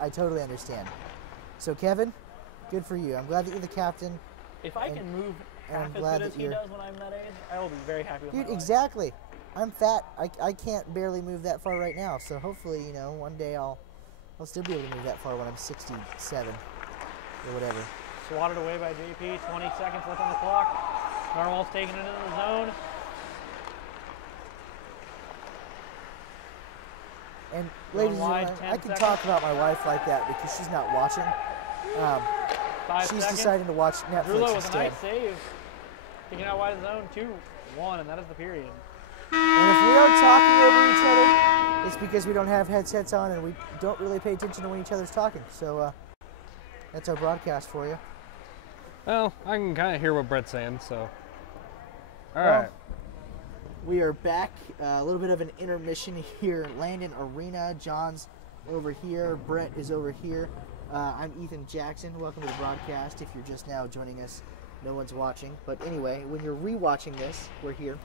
I totally understand. So Kevin, good for you. I'm glad that you're the captain. If I can move and I'm half as glad good as that he you're- does when I'm that age, I will be very happy with my Dude, life. exactly. I'm fat. I can't barely move that far right now. So hopefully, one day I'll still be able to move that far when I'm 67 or whatever. Swatted away by JP. 20 seconds left on the clock. Narwhal's taking it into the zone. And Going ladies and wide, gentlemen, 10 I can seconds. talk about my wife like that because she's not watching. 5 She's seconds. deciding to watch Netflix Rulo with a instead. nice save. Taking out wide of the zone. 2-1, and that is the period. And if we are talking over each other, it's because we don't have headsets on and we don't really pay attention to when each other's talking. So that's our broadcast for you. Well, I can kind of hear what Brett's saying, so. All Well, right. We are back. A little bit of an intermission here. Landon Arena. John's over here. Brett is over here. I'm Ethan Jackson. Welcome to the broadcast. If you're just now joining us, no one's watching. But anyway, when you're rewatching this, we're here.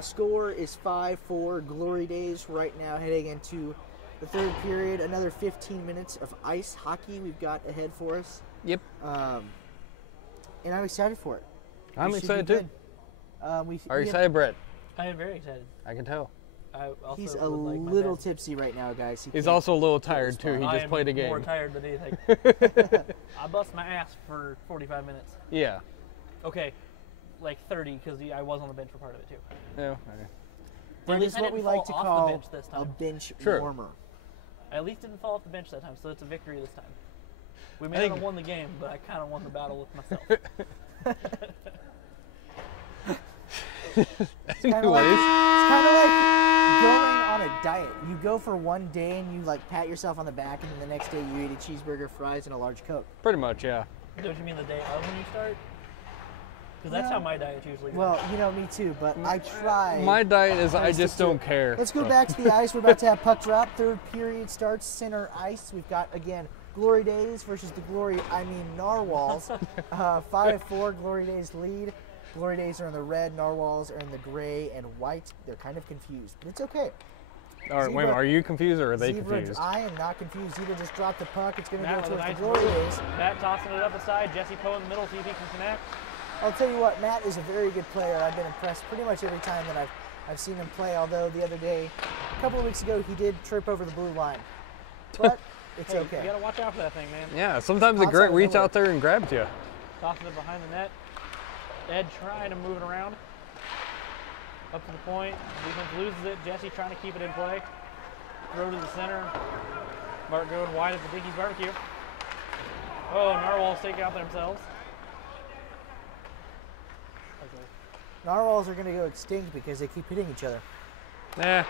Score is 5-4. Glorydays right now heading into the third period. Another 15 minutes of ice hockey we've got ahead for us. Yep. And I'm excited for it. I'm It should excited be too. good. Are you have- excited, Brett? I am very excited. I can tell. I also He's a would like my little best. tipsy right now, guys. He He's can't- also a little tired too. He I just am played a game. more tired than anything. I bust my ass for 45 minutes. Yeah. Okay, like 30 because I was on the bench for part of it too. Yeah. Okay. But at It least is I what we didn't like fall to off call the bench this a time. bench Sure. warmer. I at least didn't fall off the bench that time, so it's a victory this time. We may I not think- have won the game, but I kind of won the battle with myself. Kind of like, Anyways. it's kind of like going on a diet. You go for one day and you like pat yourself on the back, and then the next day you eat a cheeseburger, fries, and a large Coke. Pretty much, yeah. Don't you mean the day of when you start? Because that's No. how my diet's usually goes. Well, me too, but I try. My diet is I Let's just stick to don't it. care. Let's go so. back to the ice. We're about to have puck drop. Third period starts. Center ice. We've got again Glorydays versus the Narwhals. 5-4. Glorydays lead. Glorydays are in the red. Narwhals are in the gray and white. They're kind of confused, but it's okay. All right, wait a minute. Zebra- Are you confused or are they Zebra, confused? I am not confused. Zebra just dropped the puck. It's going to go Matt with a towards nice the move. Glorydays. Matt tossing it up the side. Jesse Poe in the middle, see if he can connect. I'll tell you what, Matt is a very good player. I've been impressed pretty much every time that I've seen him play, although the other day, a couple of weeks ago, he did trip over the blue line. But it's Hey, okay. you gotta watch out for that thing, man. Yeah, sometimes the Outside grit of reach nowhere. out there and grabs you. Tossing it behind the net. Ed trying to move it around. Up to the point. Defense loses it. Jesse trying to keep it in play. Throw to the center. Mark going wide at the Dickey's barbecue. Oh, Narwhals take out themselves. Okay. Narwhals are going to go extinct because they keep hitting each other. Eh.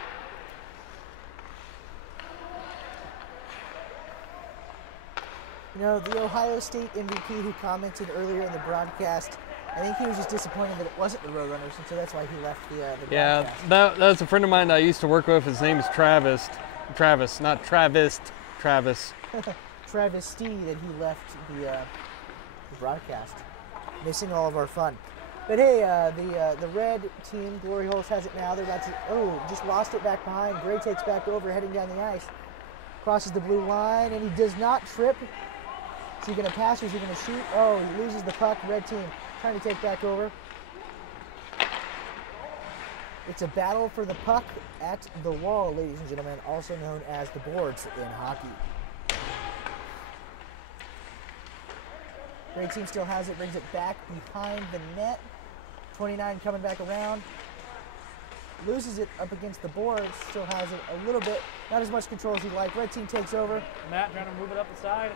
You know, the Ohio State MVP who commented earlier in the broadcast I think he was just disappointed that it wasn't the Roadrunners, and so that's why he left the Yeah, broadcast. that's a friend of mine that I used to work with. His name is Travis. Travis, not Travis. Travis. Travesty that he left the broadcast, missing all of our fun. But hey, the red team, Glory Holes, has it now. They're about to, just lost it back behind. Gray takes back over, heading down the ice. Crosses the blue line, and he does not trip. Is he going to pass or is he going to shoot? Oh, he loses the puck. Red team trying to take back over. It's a battle for the puck at the wall, ladies and gentlemen, also known as the boards in hockey. Gray team still has it, brings it back behind the net. 29 coming back around. Loses it up against the boards, still has it a little bit. Not as much control as he'd like. Red team takes over. Matt trying to move it up the side.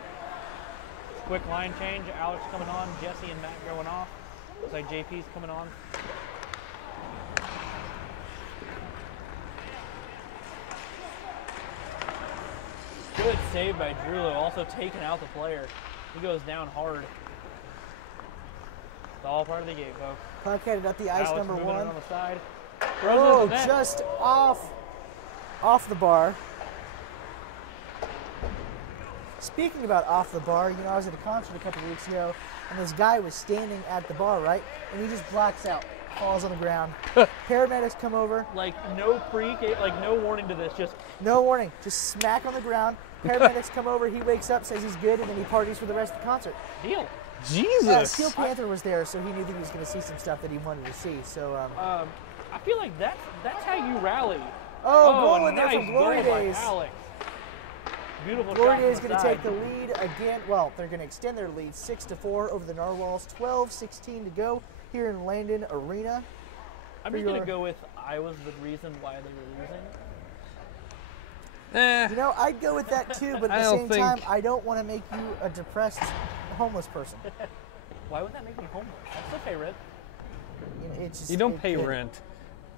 Quick line change. Alex coming on. Jesse and Matt going off. Looks like JP's coming on. Good save by Drulo. Also taking out the player. He goes down hard. It's all part of the game, folks. Puck headed up the ice, Alex number moving it one. on the side. Oh, just off the bar. Speaking about off the bar, you know, I was at a concert a couple weeks ago, and this guy was standing at the bar, right? And he just blacks out, falls on the ground. Paramedics come over. Like no no warning to this. Just no warning, just smack on the ground. Paramedics come over. He wakes up, says he's good, and then he parties for the rest of the concert. deal. Jesus. Steel Panther was there, so he knew that he was going to see some stuff that he wanted to see. So, I feel like that's how you rally. goal in there nice from Glorydays. goal by Alex. Beautiful shot. Glorydays is from going the to take side. the lead again. Well, they're going to extend their lead 6-4 over the Gnarwals. 12-16 to go here in Landon Arena. I'm just going to go with I was the reason why they were losing. You know, I'd go with that too, but at the same time, I don't want to make you a depressed homeless person. Why would that make me homeless? I still pay rent. You know, it's just, You don't pay rent.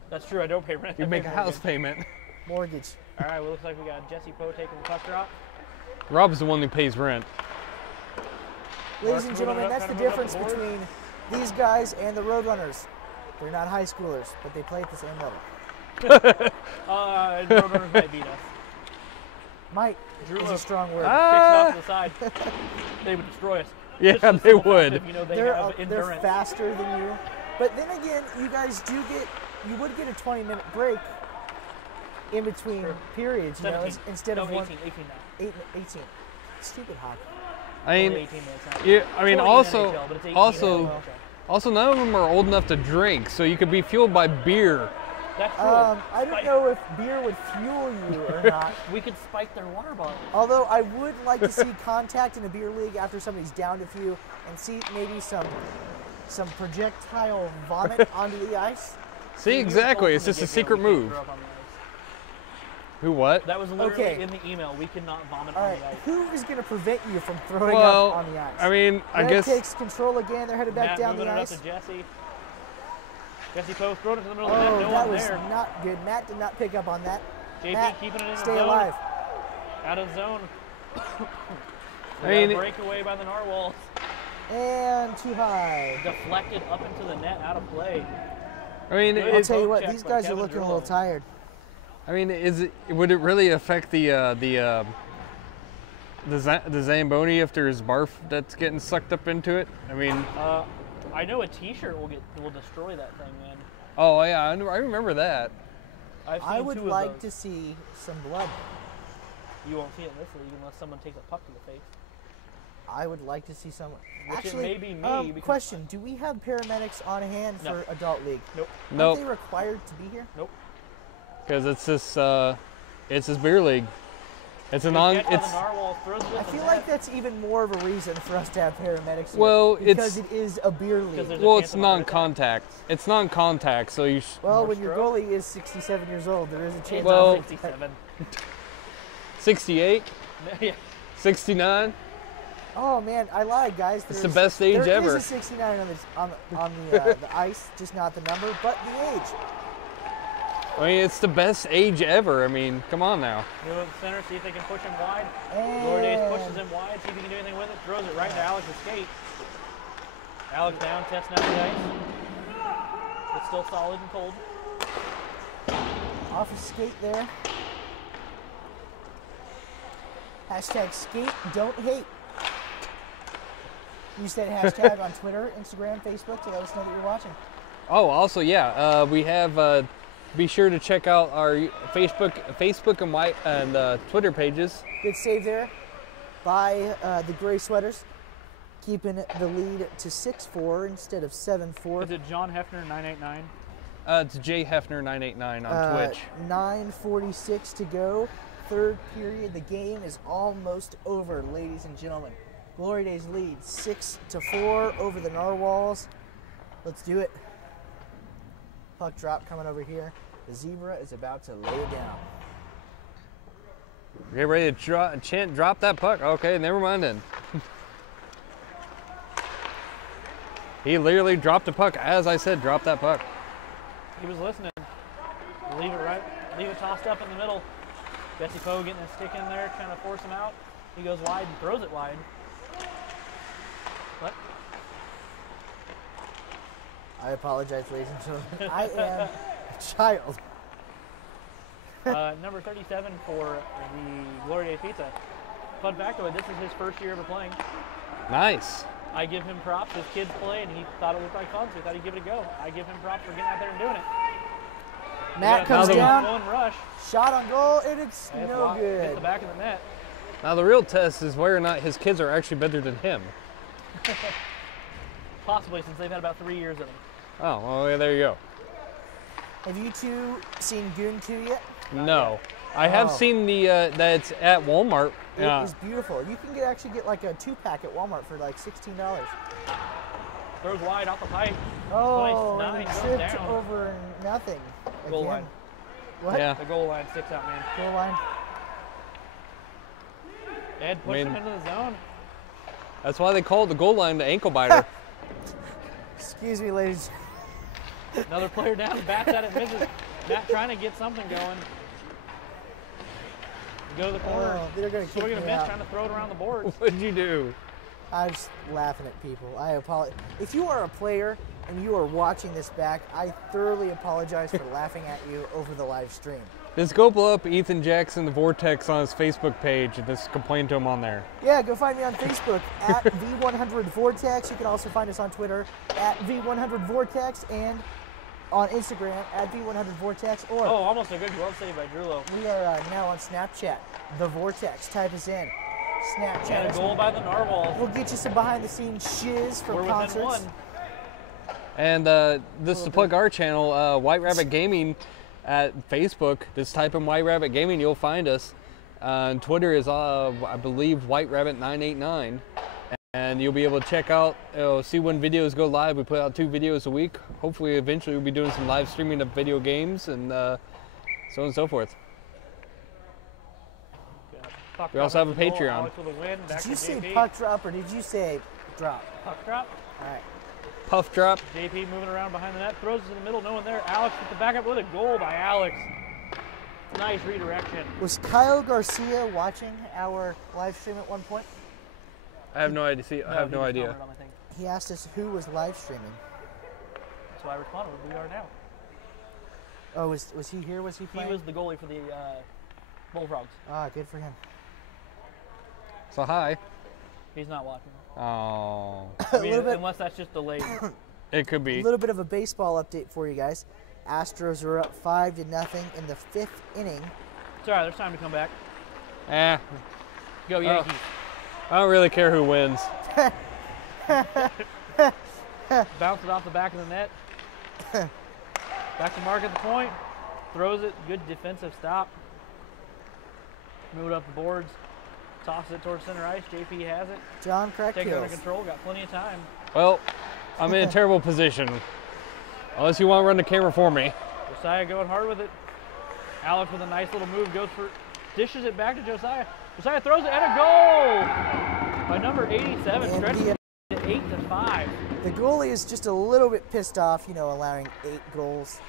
That's true, I don't pay rent. You I make pay a house mortgage. payment. Mortgage. All right, well, looks like we got Jesse Poe taking the puck drop. Rob's the one who pays rent. Ladies and Mark gentlemen, moving that's up, the trying to move difference up the board. between these guys and the Roadrunners. They're not high schoolers, but they play at the same level. Roadrunners might beat us. Might is a strong word. Picks off to the side. They would destroy us. Yeah, Just as they fast would. If, you know, they're have endurance. faster than you. But then again, you guys you would get a 20-minute break in between periods, you know, 17. instead No, of 18, one. 18 now. 18. Stupid hockey. I Only mean, 18 minutes now. yeah, I mean, 20 in also, NHL, but it's 18 in also, NHL. also, none of them are old enough to drink, so you could be fueled by beer. That's true. I don't know if beer would fuel you or not. We could spike their water bottles. Although I would like to see contact in a beer league after somebody's downed a few and see maybe some projectile vomit onto the ice. See, exactly. It's just a secret move. Who what? That was literally Okay. in the email. We cannot vomit All on right, the ice. who is going to prevent you from throwing Well, up on the ice? I mean, I Red guess. takes control again. They're headed back Matt down moving the it ice. up to Jesse. Jesse Post throwing it to the middle of the net. Oh, No that one was there. not good. Matt did not pick up on that. JP Matt, keeping it in the stay zone. alive. Out of zone. I mean, breakaway by the Gnarwals. And too high. Deflected up into the net, out of play. I mean, Good. I'll it's, tell you poke what, check these by guys are Kevin looking a Drillo. little tired. I mean, would it really affect the Zamboni if there's barf that's getting sucked up into it? I mean, I know a T-shirt will destroy that thing, man. oh yeah, I remember that. I've seen I would two like of to those. see some blood. You won't see it in this league unless someone takes a puck to the face. I would like to see someone. Which it Actually, may be me, because- question: do we have paramedics on hand No. for adult league? Nope. Aren't Nope, they required to be here? Nope. because it's this beer league. It's a Good non. catch by It's the Gnarwals, throws it I at the feel net. like that's even more of a reason for us to have paramedics here. Well, because it's- it is a beer league. there's a well, chance it's of a heart attack. non-contact. It's non-contact, so you. Well, more when your stroke? goalie is 67 years old, there is a chance. Well- of 67. 68, Yeah. 69. Oh man, I lied, guys. It's the best age there ever. There is a 69 on the ice, just not the number, but the age. I mean, it's the best age ever. I mean, come on now. Move up the center, see if they can push him wide. Glorydays pushes And him wide, see if he can do anything with it. Throws it right to Alex's skate. Alex down, testing out the ice. It's still solid and cold. Off a skate there. Hashtag skate, don't hate. Use that hashtag on Twitter, Instagram, Facebook to let us know that you're watching. Oh, also, yeah, we have. Be sure to check out our Facebook and Twitter pages. Good save there by the Gray Sweaters, keeping the lead to 6-4 instead of 7-4. Is it John Hefner 989? It's Jay Hefner 989 on Twitch. 9:46 to go. Third period. The game is almost over, ladies and gentlemen. Glorydays lead 6-4 over the Gnarwals. Let's do it. Puck drop coming over here. The Zebra is about to lay it down. Get ready to drop that puck. Okay, never mind then. He literally dropped the puck. As I said, drop that puck. He was listening. Leave it tossed up in the middle. Jesse Poe getting a stick in there, trying to force him out. He goes wide and throws it wide. What? I apologize, ladies and gentlemen. I am a child. Number 37 for the Glorydays Pizza. Fun factoid, this is his first year ever playing. Nice. I give him props. His kids play, and he thought it looked like fun, so he thought he'd give it a go. I give him props for getting out there and doing it. Matt comes down. One rush. Shot on goal, and it's And no hit good. the back of the net. Now the real test is whether or not his kids are actually better than him. Possibly, since they've had about 3 years of them. Oh, well, yeah, there you go. Have you two seen Goon 2 yet? No. I have seen the that it's at Walmart. It is beautiful. You can actually get like a 2-pack at Walmart for like $16. Throws wide off the pipe. Oh, Nice, and nine, he goes tripped down. over nothing. Goal Again. line. What? Yeah. The goal line sticks out, man. Goal line. Ed pushed him into the zone. That's why they call it the goal line the ankle biter. Excuse me, ladies. Another player down, bats at it, misses. Matt trying to get something going. Go to the corner. Oh, they're going to kick Swing and a me miss, out. trying to throw it around the boards. What'd you do? I'm just laughing at people. I apologize. If you are a player and you are watching this back, I thoroughly apologize for laughing at you over the live stream. Just go blow up Ethan Jackson, the Vortex, on his Facebook page and just complain to him on there. Yeah, go find me on Facebook at V100Vortex. You can also find us on Twitter at V100Vortex and on Instagram at V100Vortex. Or Oh, almost a good glove save by Drulo. we are now on Snapchat, The Vortex. Type us in. Snapchat. And a us. goal by the Narwhals. We'll get you some behind-the-scenes shiz from We're within concerts. one. And this to plug our channel, White Rabbit Gaming at Facebook. Just type in White Rabbit Gaming, you'll find us. And Twitter is, I believe, White Rabbit 989. And you'll be able to check out, see when videos go live. We put out 2 videos a week. Hopefully, eventually, we'll be doing some live streaming of video games and so on and so forth. Puck We also drop have a at the goal. Patreon. Alex with a win. Back Did you to say JP. puck drop or did you say drop? Puck drop. All right. Puff drop. JP moving around behind the net. Throws it to the middle. No one there. Alex with the backup with a goal by Alex. Nice redirection. Was Kyle Garcia watching our live stream at one point? I have no idea. I have no idea. On, I think. He asked us who was live streaming. So I responded, we are now. Oh, was he here? Was he He playing? was the goalie for the Bullfrogs. Ah, good for him. So hi. He's not watching. Oh, I A mean, little bit. unless that's just delayed. it could A be. little bit of a baseball update for you guys. Astros are up 5-0 in the 5th inning. It's all right. There's time to come back. Eh, Go Yankees. I don't really care who wins. Bounce it off the back of the net. Back to Mark at the point. Throws it. Good defensive stop. Move it up the boards. Tosses it towards center ice. JP has it. John Crack Take it under kills. control. Got plenty of time. Well, I'm in a terrible position. Unless you want to run the camera for me. Josiah going hard with it. Alex with a nice little move goes for, dishes it back to Josiah. Josiah throws it and a goal by number 87. And Stretches the- it to 8-5. The goalie is just a little bit pissed off, you know, allowing 8 goals.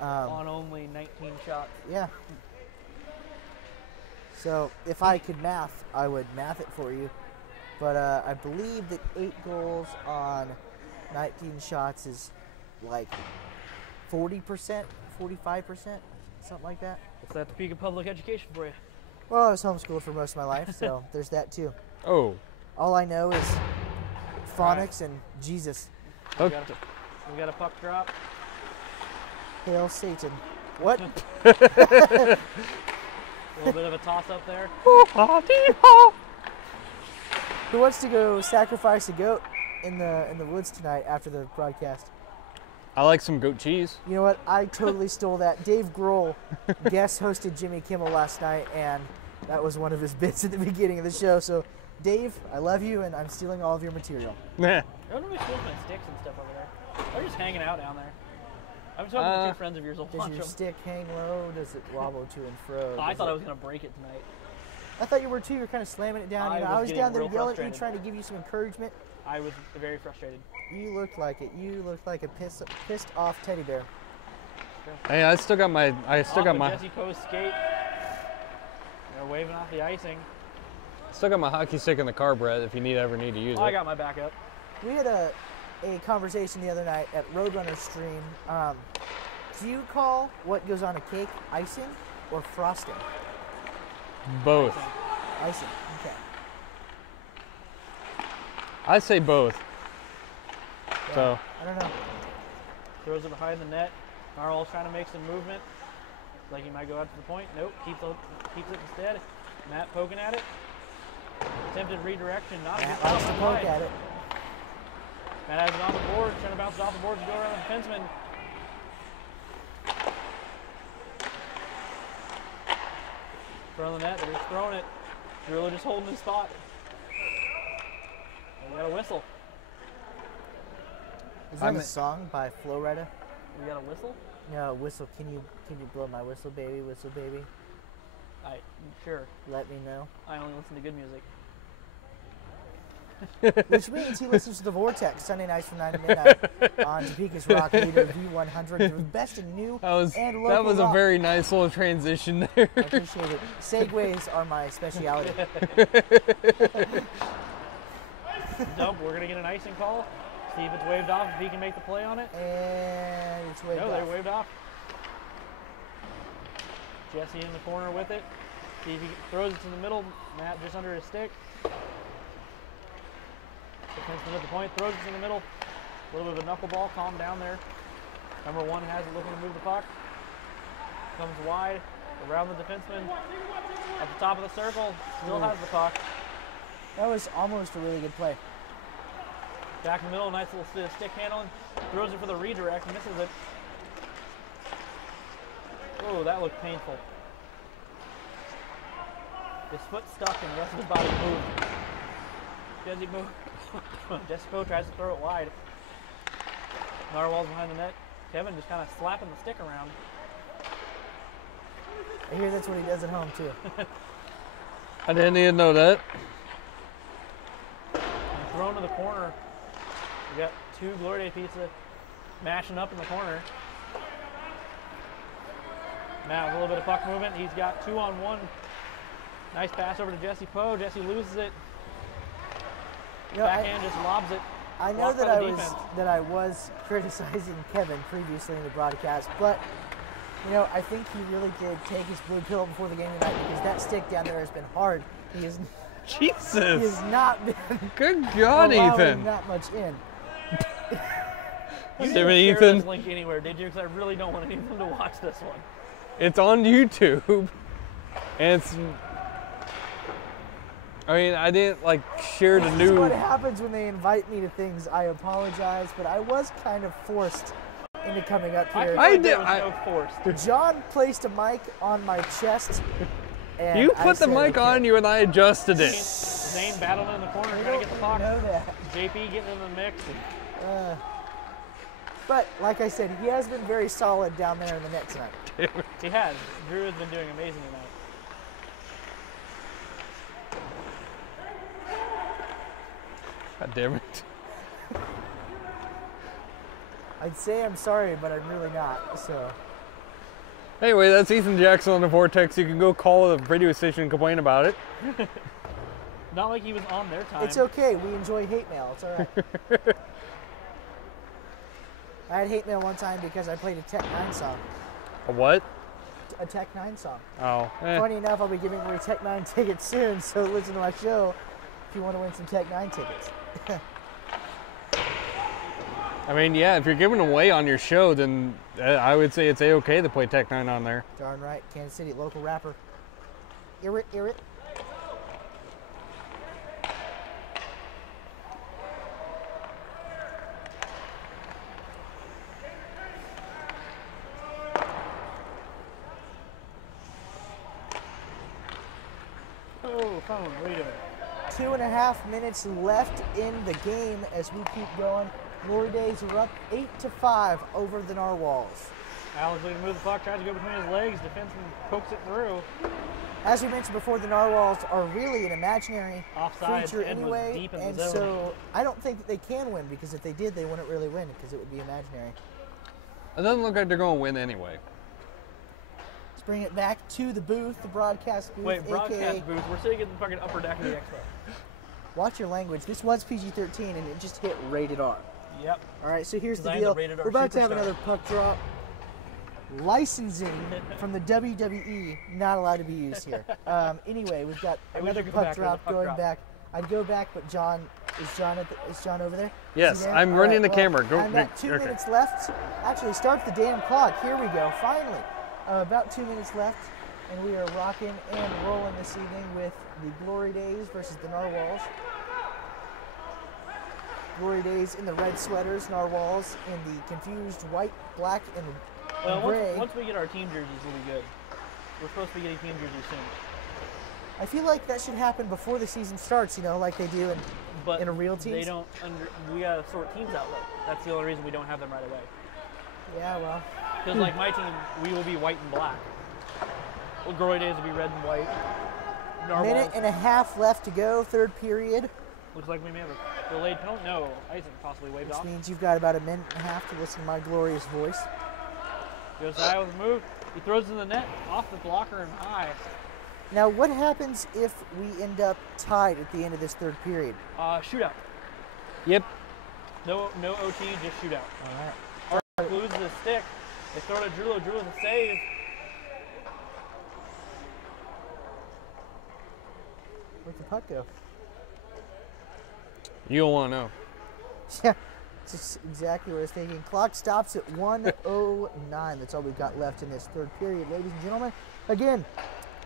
On only 19 shots. Yeah. So if I could math, I would math it for you. But I believe that 8 goals on 19 shots is like 40%, 45%, something like that. It's that Topeka public education for you. Well, I was homeschooled for most of my life, so there's that too. Oh. All I know is phonics and Jesus. We got a puck drop. Hail Satan. What? A little bit of a toss up there. Who wants to go sacrifice a goat in the woods tonight after the broadcast? I like some goat cheese. You know what? I totally stole that. Dave Grohl guest hosted Jimmy Kimmel last night, and that was one of his bits at the beginning of the show. So, Dave, I love you, and I'm stealing all of your material. Nah. Nobody steals my sticks and stuff over there. They're just hanging out down there. I was talking to two friends of yours. Does your stick hang low? Does it wobble to and fro? I thought I was going to break it tonight. I thought you were too. You were kind of slamming it down. I was down there yelling at you, trying to give you some encouragement. I was very frustrated. You looked like it. You looked like a pissed off teddy bear. Hey, I still got my. Jesse Poe's skate. They're waving off the icing. Still got my hockey stick in the car, Brett. If you ever need to use it. I got my backup. We had a conversation the other night at Roadrunner stream. Do you call what goes on a cake icing or frosting? Both. Icing. Okay. I say both. Yeah, So. I don't know. Throws it behind the net. Gnarwals trying to make some movement. Like he might go out to the point. Nope. Keeps it instead. Matt poking at it. Attempted redirection. Not a good Matt likes to poke at it. Matt has it on the board. Trying to bounce it off the board to go around the defenseman. Front of the net. They're just throwing it. Really just holding his spot. We got a whistle. Is that a song by Flo Rida? We got a whistle? No, whistle. Can you blow my whistle, baby? Whistle, baby. Sure. Let me know. I only listen to good music. Which means he listens to The Vortex Sunday nights from 9 to midnight on Topeka's Rock Leader V100, the best in new and local That was rock. a very nice little transition there. I appreciate it. Segues are my speciality. Dump. We're gonna get an icing call. See if it's waved off. If he can make the play on it. And it's waved off. No, they waved off. Jesse in the corner with it. See if he throws it to the middle. Matt just under his stick. Defenseman at the point, throws it in the middle. A little bit of a knuckleball, calm down there. Number one has it looking to move the puck. Comes wide, around the defenseman. At the top of the circle, still has the puck. That was almost a really good play. Back in the middle, nice little stick handling. Throws it for the redirect, misses it. Oh, that looked painful. His foot stuck and the rest of his body moved. Jesse moved. Jesse Poe tries to throw it wide. Gnarwals behind the net. Kevin just kind of slapping the stick around. I hear that's what he does at home too. I didn't even know that. And thrown to the corner. We got two Glorydays pizza mashing up in the corner. Matt with a little bit of puck movement. He's got 2-on-1. Nice pass over to Jesse Poe. Jesse loses it. You know, Backhand just lobs it. I know that I was criticizing Kevin previously in the broadcast, but you know, I think he really did take his blue pill before the game tonight because that stick down there has been hard. Jesus. He has not been Good God, Ethan. Not much in. You Damn it, didn't share Ethan. this link anywhere, did you? Because I really don't want anyone to watch this one. It's on YouTube, and it's. I mean, I didn't like share the This new. is what happens when they invite me to things. I apologize, but I was kind of forced into coming up here. There was no force. John placed a mic on my chest. And You I put the said, mic on you, and I adjusted it. Zane battling in the corner, I trying to get the puck. know that. JP getting in the mix. But like I said, he has been very solid down there in the net tonight. He has. Drew has been doing amazing tonight. God damn it. I'd say I'm sorry, but I'm really not. So Anyway, that's Ethan Jackson on the Vortex. You can go call the radio station and complain about it. Not like he was on their time. it's okay. We enjoy hate mail. It's all right. I had hate mail one time because I played a Tech 9 song. A what? A Tech 9 song. Oh. Funny enough, I'll be giving away Tech 9 tickets soon, so listen to my show if you want to win some Tech 9 tickets. I mean, yeah, if you're giving away on your show, then I would say it's A-okay to play Tech 9 on there. Darn right. Kansas City, local rapper. Hear it, hear it. Oh, phone, what are you doing? 2.5 minutes left in the game as we keep going. Glorydays are up 8-5 over the Gnarwals. Alex looking to move the puck, tries to go between his legs, defenseman pokes it through. As we mentioned before, the Narwhals are really an imaginary Offside, creature and was anyway, deep in and the zone. so I don't think that they can win, because if they did, they wouldn't really win because it would be imaginary. It doesn't look like they're going to win anyway. Let's bring it back to the booth, the broadcast booth. Wait, broadcast AKA, booth. We're sitting in the fucking upper deck of the expo. watch your language. This was PG-13 and it just hit rated R. Yep. All right, so here's the Designed the deal. rated R We're about to have superstar. another puck drop. Licensing from the WWE not allowed to be used here. Anyway, we've got Hey, we another should go back puck to the drop puck going drop. back. I'd go back, but John is John over there? Is Yes, he there? I'm All running right, the camera. Go. I've got 2 okay. minutes left. Actually, start the damn clock. Here we go. Finally, about 2 minutes left, and we are rocking and rolling this evening with the Glorydays versus the Gnarwals. Glorydays in the red sweaters, Gnarwals in the confused white, black, and Well, gray. once we get our team jerseys, we'll be good. We're supposed to be getting team jerseys soon. I feel like that should happen before the season starts, you know, like they do But in a real team. they don't. We gotta sort teams out though. That's the only reason we don't have them right away. Yeah, well, Because like my team, we will be white and black. Well, Glorydays will be red and white. Gnarwals, minute and a half left to go, third period, looks like we may have a delayed penalty. No, icing possibly waved which off. means you've got about a minute and a half to listen to my glorious voice. Goes high with a move. He throws in the net, off the blocker and high. Now, what happens if we end up tied at the end of this third period? Shootout. Yep. No OT, just shootout. All right. Loses the stick. They throw it at Drew. Drew with a save. Where'd the puck go? You don't want to know. Yeah, it's just exactly what I was thinking. Clock stops at 1:09. That's all we've got left in this third period, ladies and gentlemen. Again,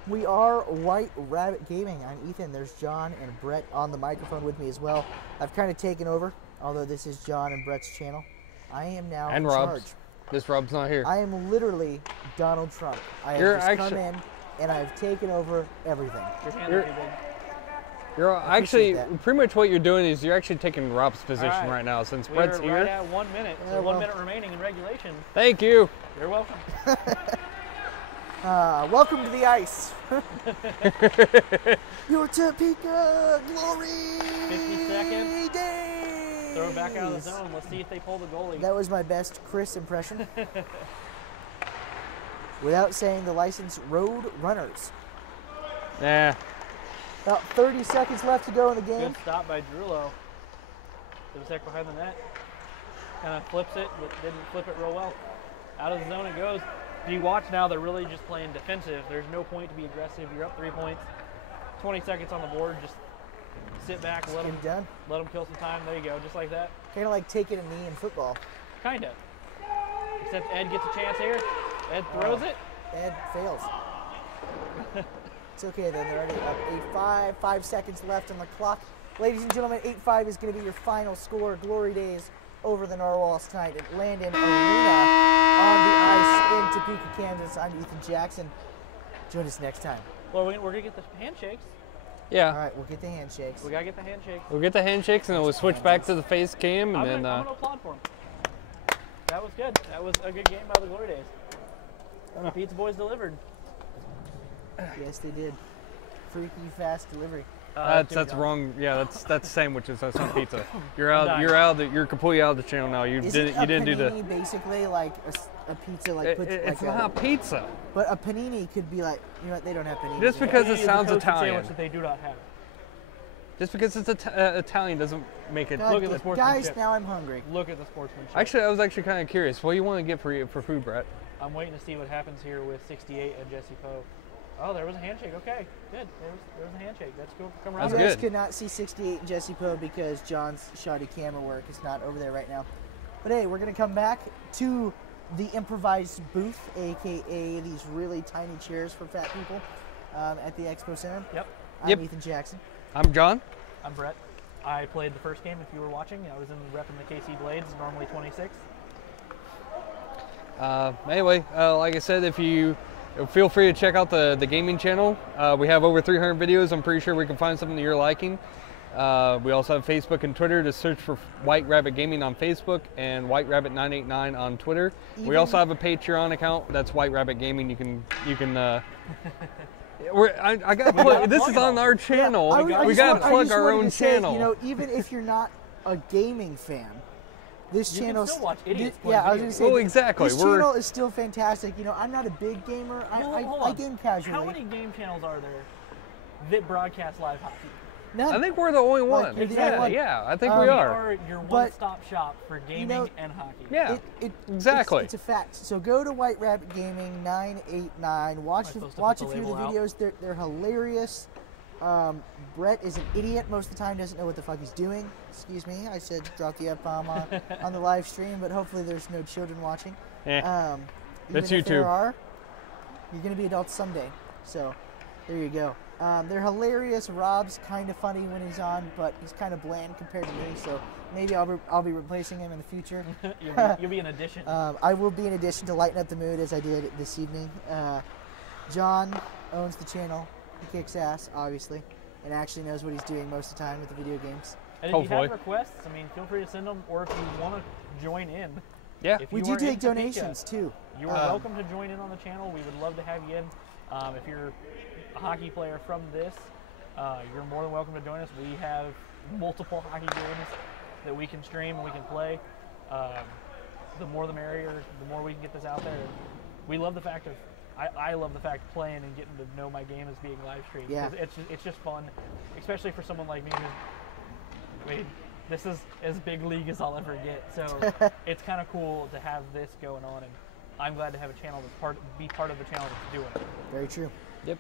we are White Rabbit Gaming. I'm Ethan. There's John and Brett on the microphone with me as well. I've kind of taken over, although this is John and Brett's channel. I am now And in Rob's. charge. This Rob's not here. I am literally Donald Trump. I have You're just come actually- in and I've taken over everything. Your hands You're- are too big. You're actually that. pretty much what you're doing is you're actually taking Rob's position All right. right now since We're Brett's right here. at 1 minute. Yeah, So well. 1 minute remaining in regulation. Thank you. You're welcome. Welcome to the ice. Your Topeka Glory 50 seconds. Days. Throw it back out of the zone. Let's see if they pull the goalie. That was my best Chris impression. Without saying the licensed Road Runners. Yeah. About 30 seconds left to go in the game. Good stop by Drulo. Dubsek behind the net. Kind of flips it, but didn't flip it real well. Out of the zone it goes. If you watch now, they're really just playing defensive. There's no point to be aggressive. You're up 3 points. 20 seconds on the board. Just sit back, let Get it them done. kill some time. There you go, just like that. Kind of like taking a knee in football. Kind of. Except Ed gets a chance here. Ed throws it. Ed fails. It's okay then, they're already up 8-5, 5 seconds left on the clock. Ladies and gentlemen, 8-5 is going to be your final score. Glorydays over the Gnarwals tonight at Landon Arena on the ice in Topeka, Kansas. I'm Ethan Jackson. Join us next time. Well, we're going to get the handshakes. Yeah. All right, we'll get the handshakes. We got to get the handshakes. We'll get the handshakes and then we'll switch back to the face cam and I'm then gonna applaud for him. That was good. That was a good game by the Glorydays. The Pizza Boys delivered. Yes, they did. Freaky fast delivery. that's wrong. Yeah, that's sandwiches. That's not pizza. You're completely out of the channel now. You didn't do the. panini basically like a pizza like put It's like not pizza. but a panini could be like, you know what, they don't have paninis. Just here. because it Panini is a sounds toasted Italian. sandwich that they do not have. Just because it's Italian doesn't make it. God, Look at the guys, sportsmanship. now I'm hungry. Look at the sportsmanship. Actually, I was actually kind of curious. What do you want to get for food, Brett? I'm waiting to see what happens here with 68 and Jesse Poe. Oh, there was a handshake. Okay, good. There was a handshake. That's cool. Come around. You That's guys good. could not see 68 and Jesse Poe because John's shoddy camera work is not over there right now. But hey, we're going to come back to the improvised booth, a.k.a. these really tiny chairs for fat people at the Expo Center. Yep. I'm Ethan Jackson. I'm John. I'm Brett. I played the first game if you were watching. I was in repping the KC Blades, normally 26. Anyway, like I said, if you feel free to check out the gaming channel. We have over 300 videos. I'm pretty sure we can find something that you're liking. We also have Facebook and Twitter. To search for White Rabbit Gaming on Facebook and White Rabbit 989 on Twitter. We also have a Patreon account. That's White Rabbit Gaming. You can. I got this is on our channel. We gotta plug our own channel. You know, even if you're not a gaming fan, this channel. You can still watch idiots play Yeah, I was videos. going to say. Well, exactly. This channel is still fantastic. You know, I'm not a big gamer. Hold I on. game casually. How many game channels are there that broadcast live hockey? None. I think we're the only Like, one. you're the only one. Yeah, I think we We are. are your one-stop shop for gaming and hockey. Yeah, exactly. It's a fact. So go to White Rabbit Gaming 989. Watch supposed to watch put a the few of the label out? videos. They're hilarious. Brett is an idiot most of the time. Doesn't know what the fuck he's doing. Excuse me. I said drop the F-bomb on the live stream, but hopefully there's no children watching. That's Even if YouTube. there are, you're gonna be adults someday. So there you go. They're hilarious. Rob's kind of funny when he's on, but he's kind of bland compared to me. So maybe I'll be replacing him in the future. You'll be an addition. I will be an addition to lighten up the mood as I did this evening. John owns the channel. He kicks ass, obviously, and actually knows what he's doing most of the time with the video games. And if Hopefully. you have requests, I mean, feel free to send them, or if you want to join in. Yeah. If We you do are in take Topeka, donations too. You are welcome to join in on the channel. We would love to have you in. If you're a hockey player from this, you're more than welcome to join us. We have multiple hockey games that we can stream and we can play. The more the merrier, the more we can get this out there. We love the fact of, I love the fact of playing and getting to know my game as being live streamed. Yeah. 'Cause it's just fun, especially for someone like me who's, I mean, this is as big league as I'll ever get. So it's kind of cool to have this going on, and I'm glad to have a channel that's be part of the channel that's doing it. Very true. Yep.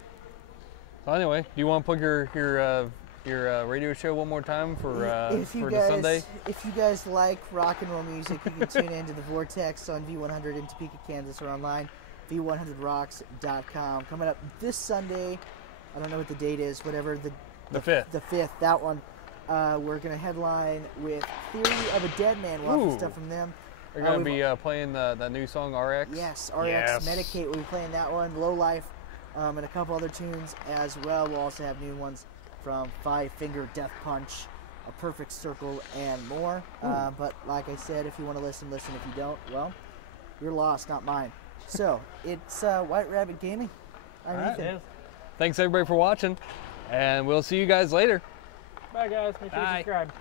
So anyway, do you want to plug your radio show one more time for the Sunday? If you guys like rock and roll music, you can tune into the Vortex on V100 in Topeka, Kansas, or online, v100rocks.com. Coming up this Sunday, I don't know what the date is, whatever The 5th. the 5th, that one. We're gonna headline with Theory of a Dead Man. We'll have some Ooh. stuff from them. We're gonna be playing that new song RX. Yes, RX Yes. Medicate. We'll be playing that one. Low Life, and a couple other tunes as well. We'll also have new ones from Five Finger Death Punch, A Perfect Circle, and more. But like I said, if you want to listen, listen. If you don't, well, you're lost, not mine. So it's White Rabbit Gaming. I'm All right. Ethan. Thanks everybody for watching, and we'll see you guys later. Bye guys, make sure you Bye. subscribe.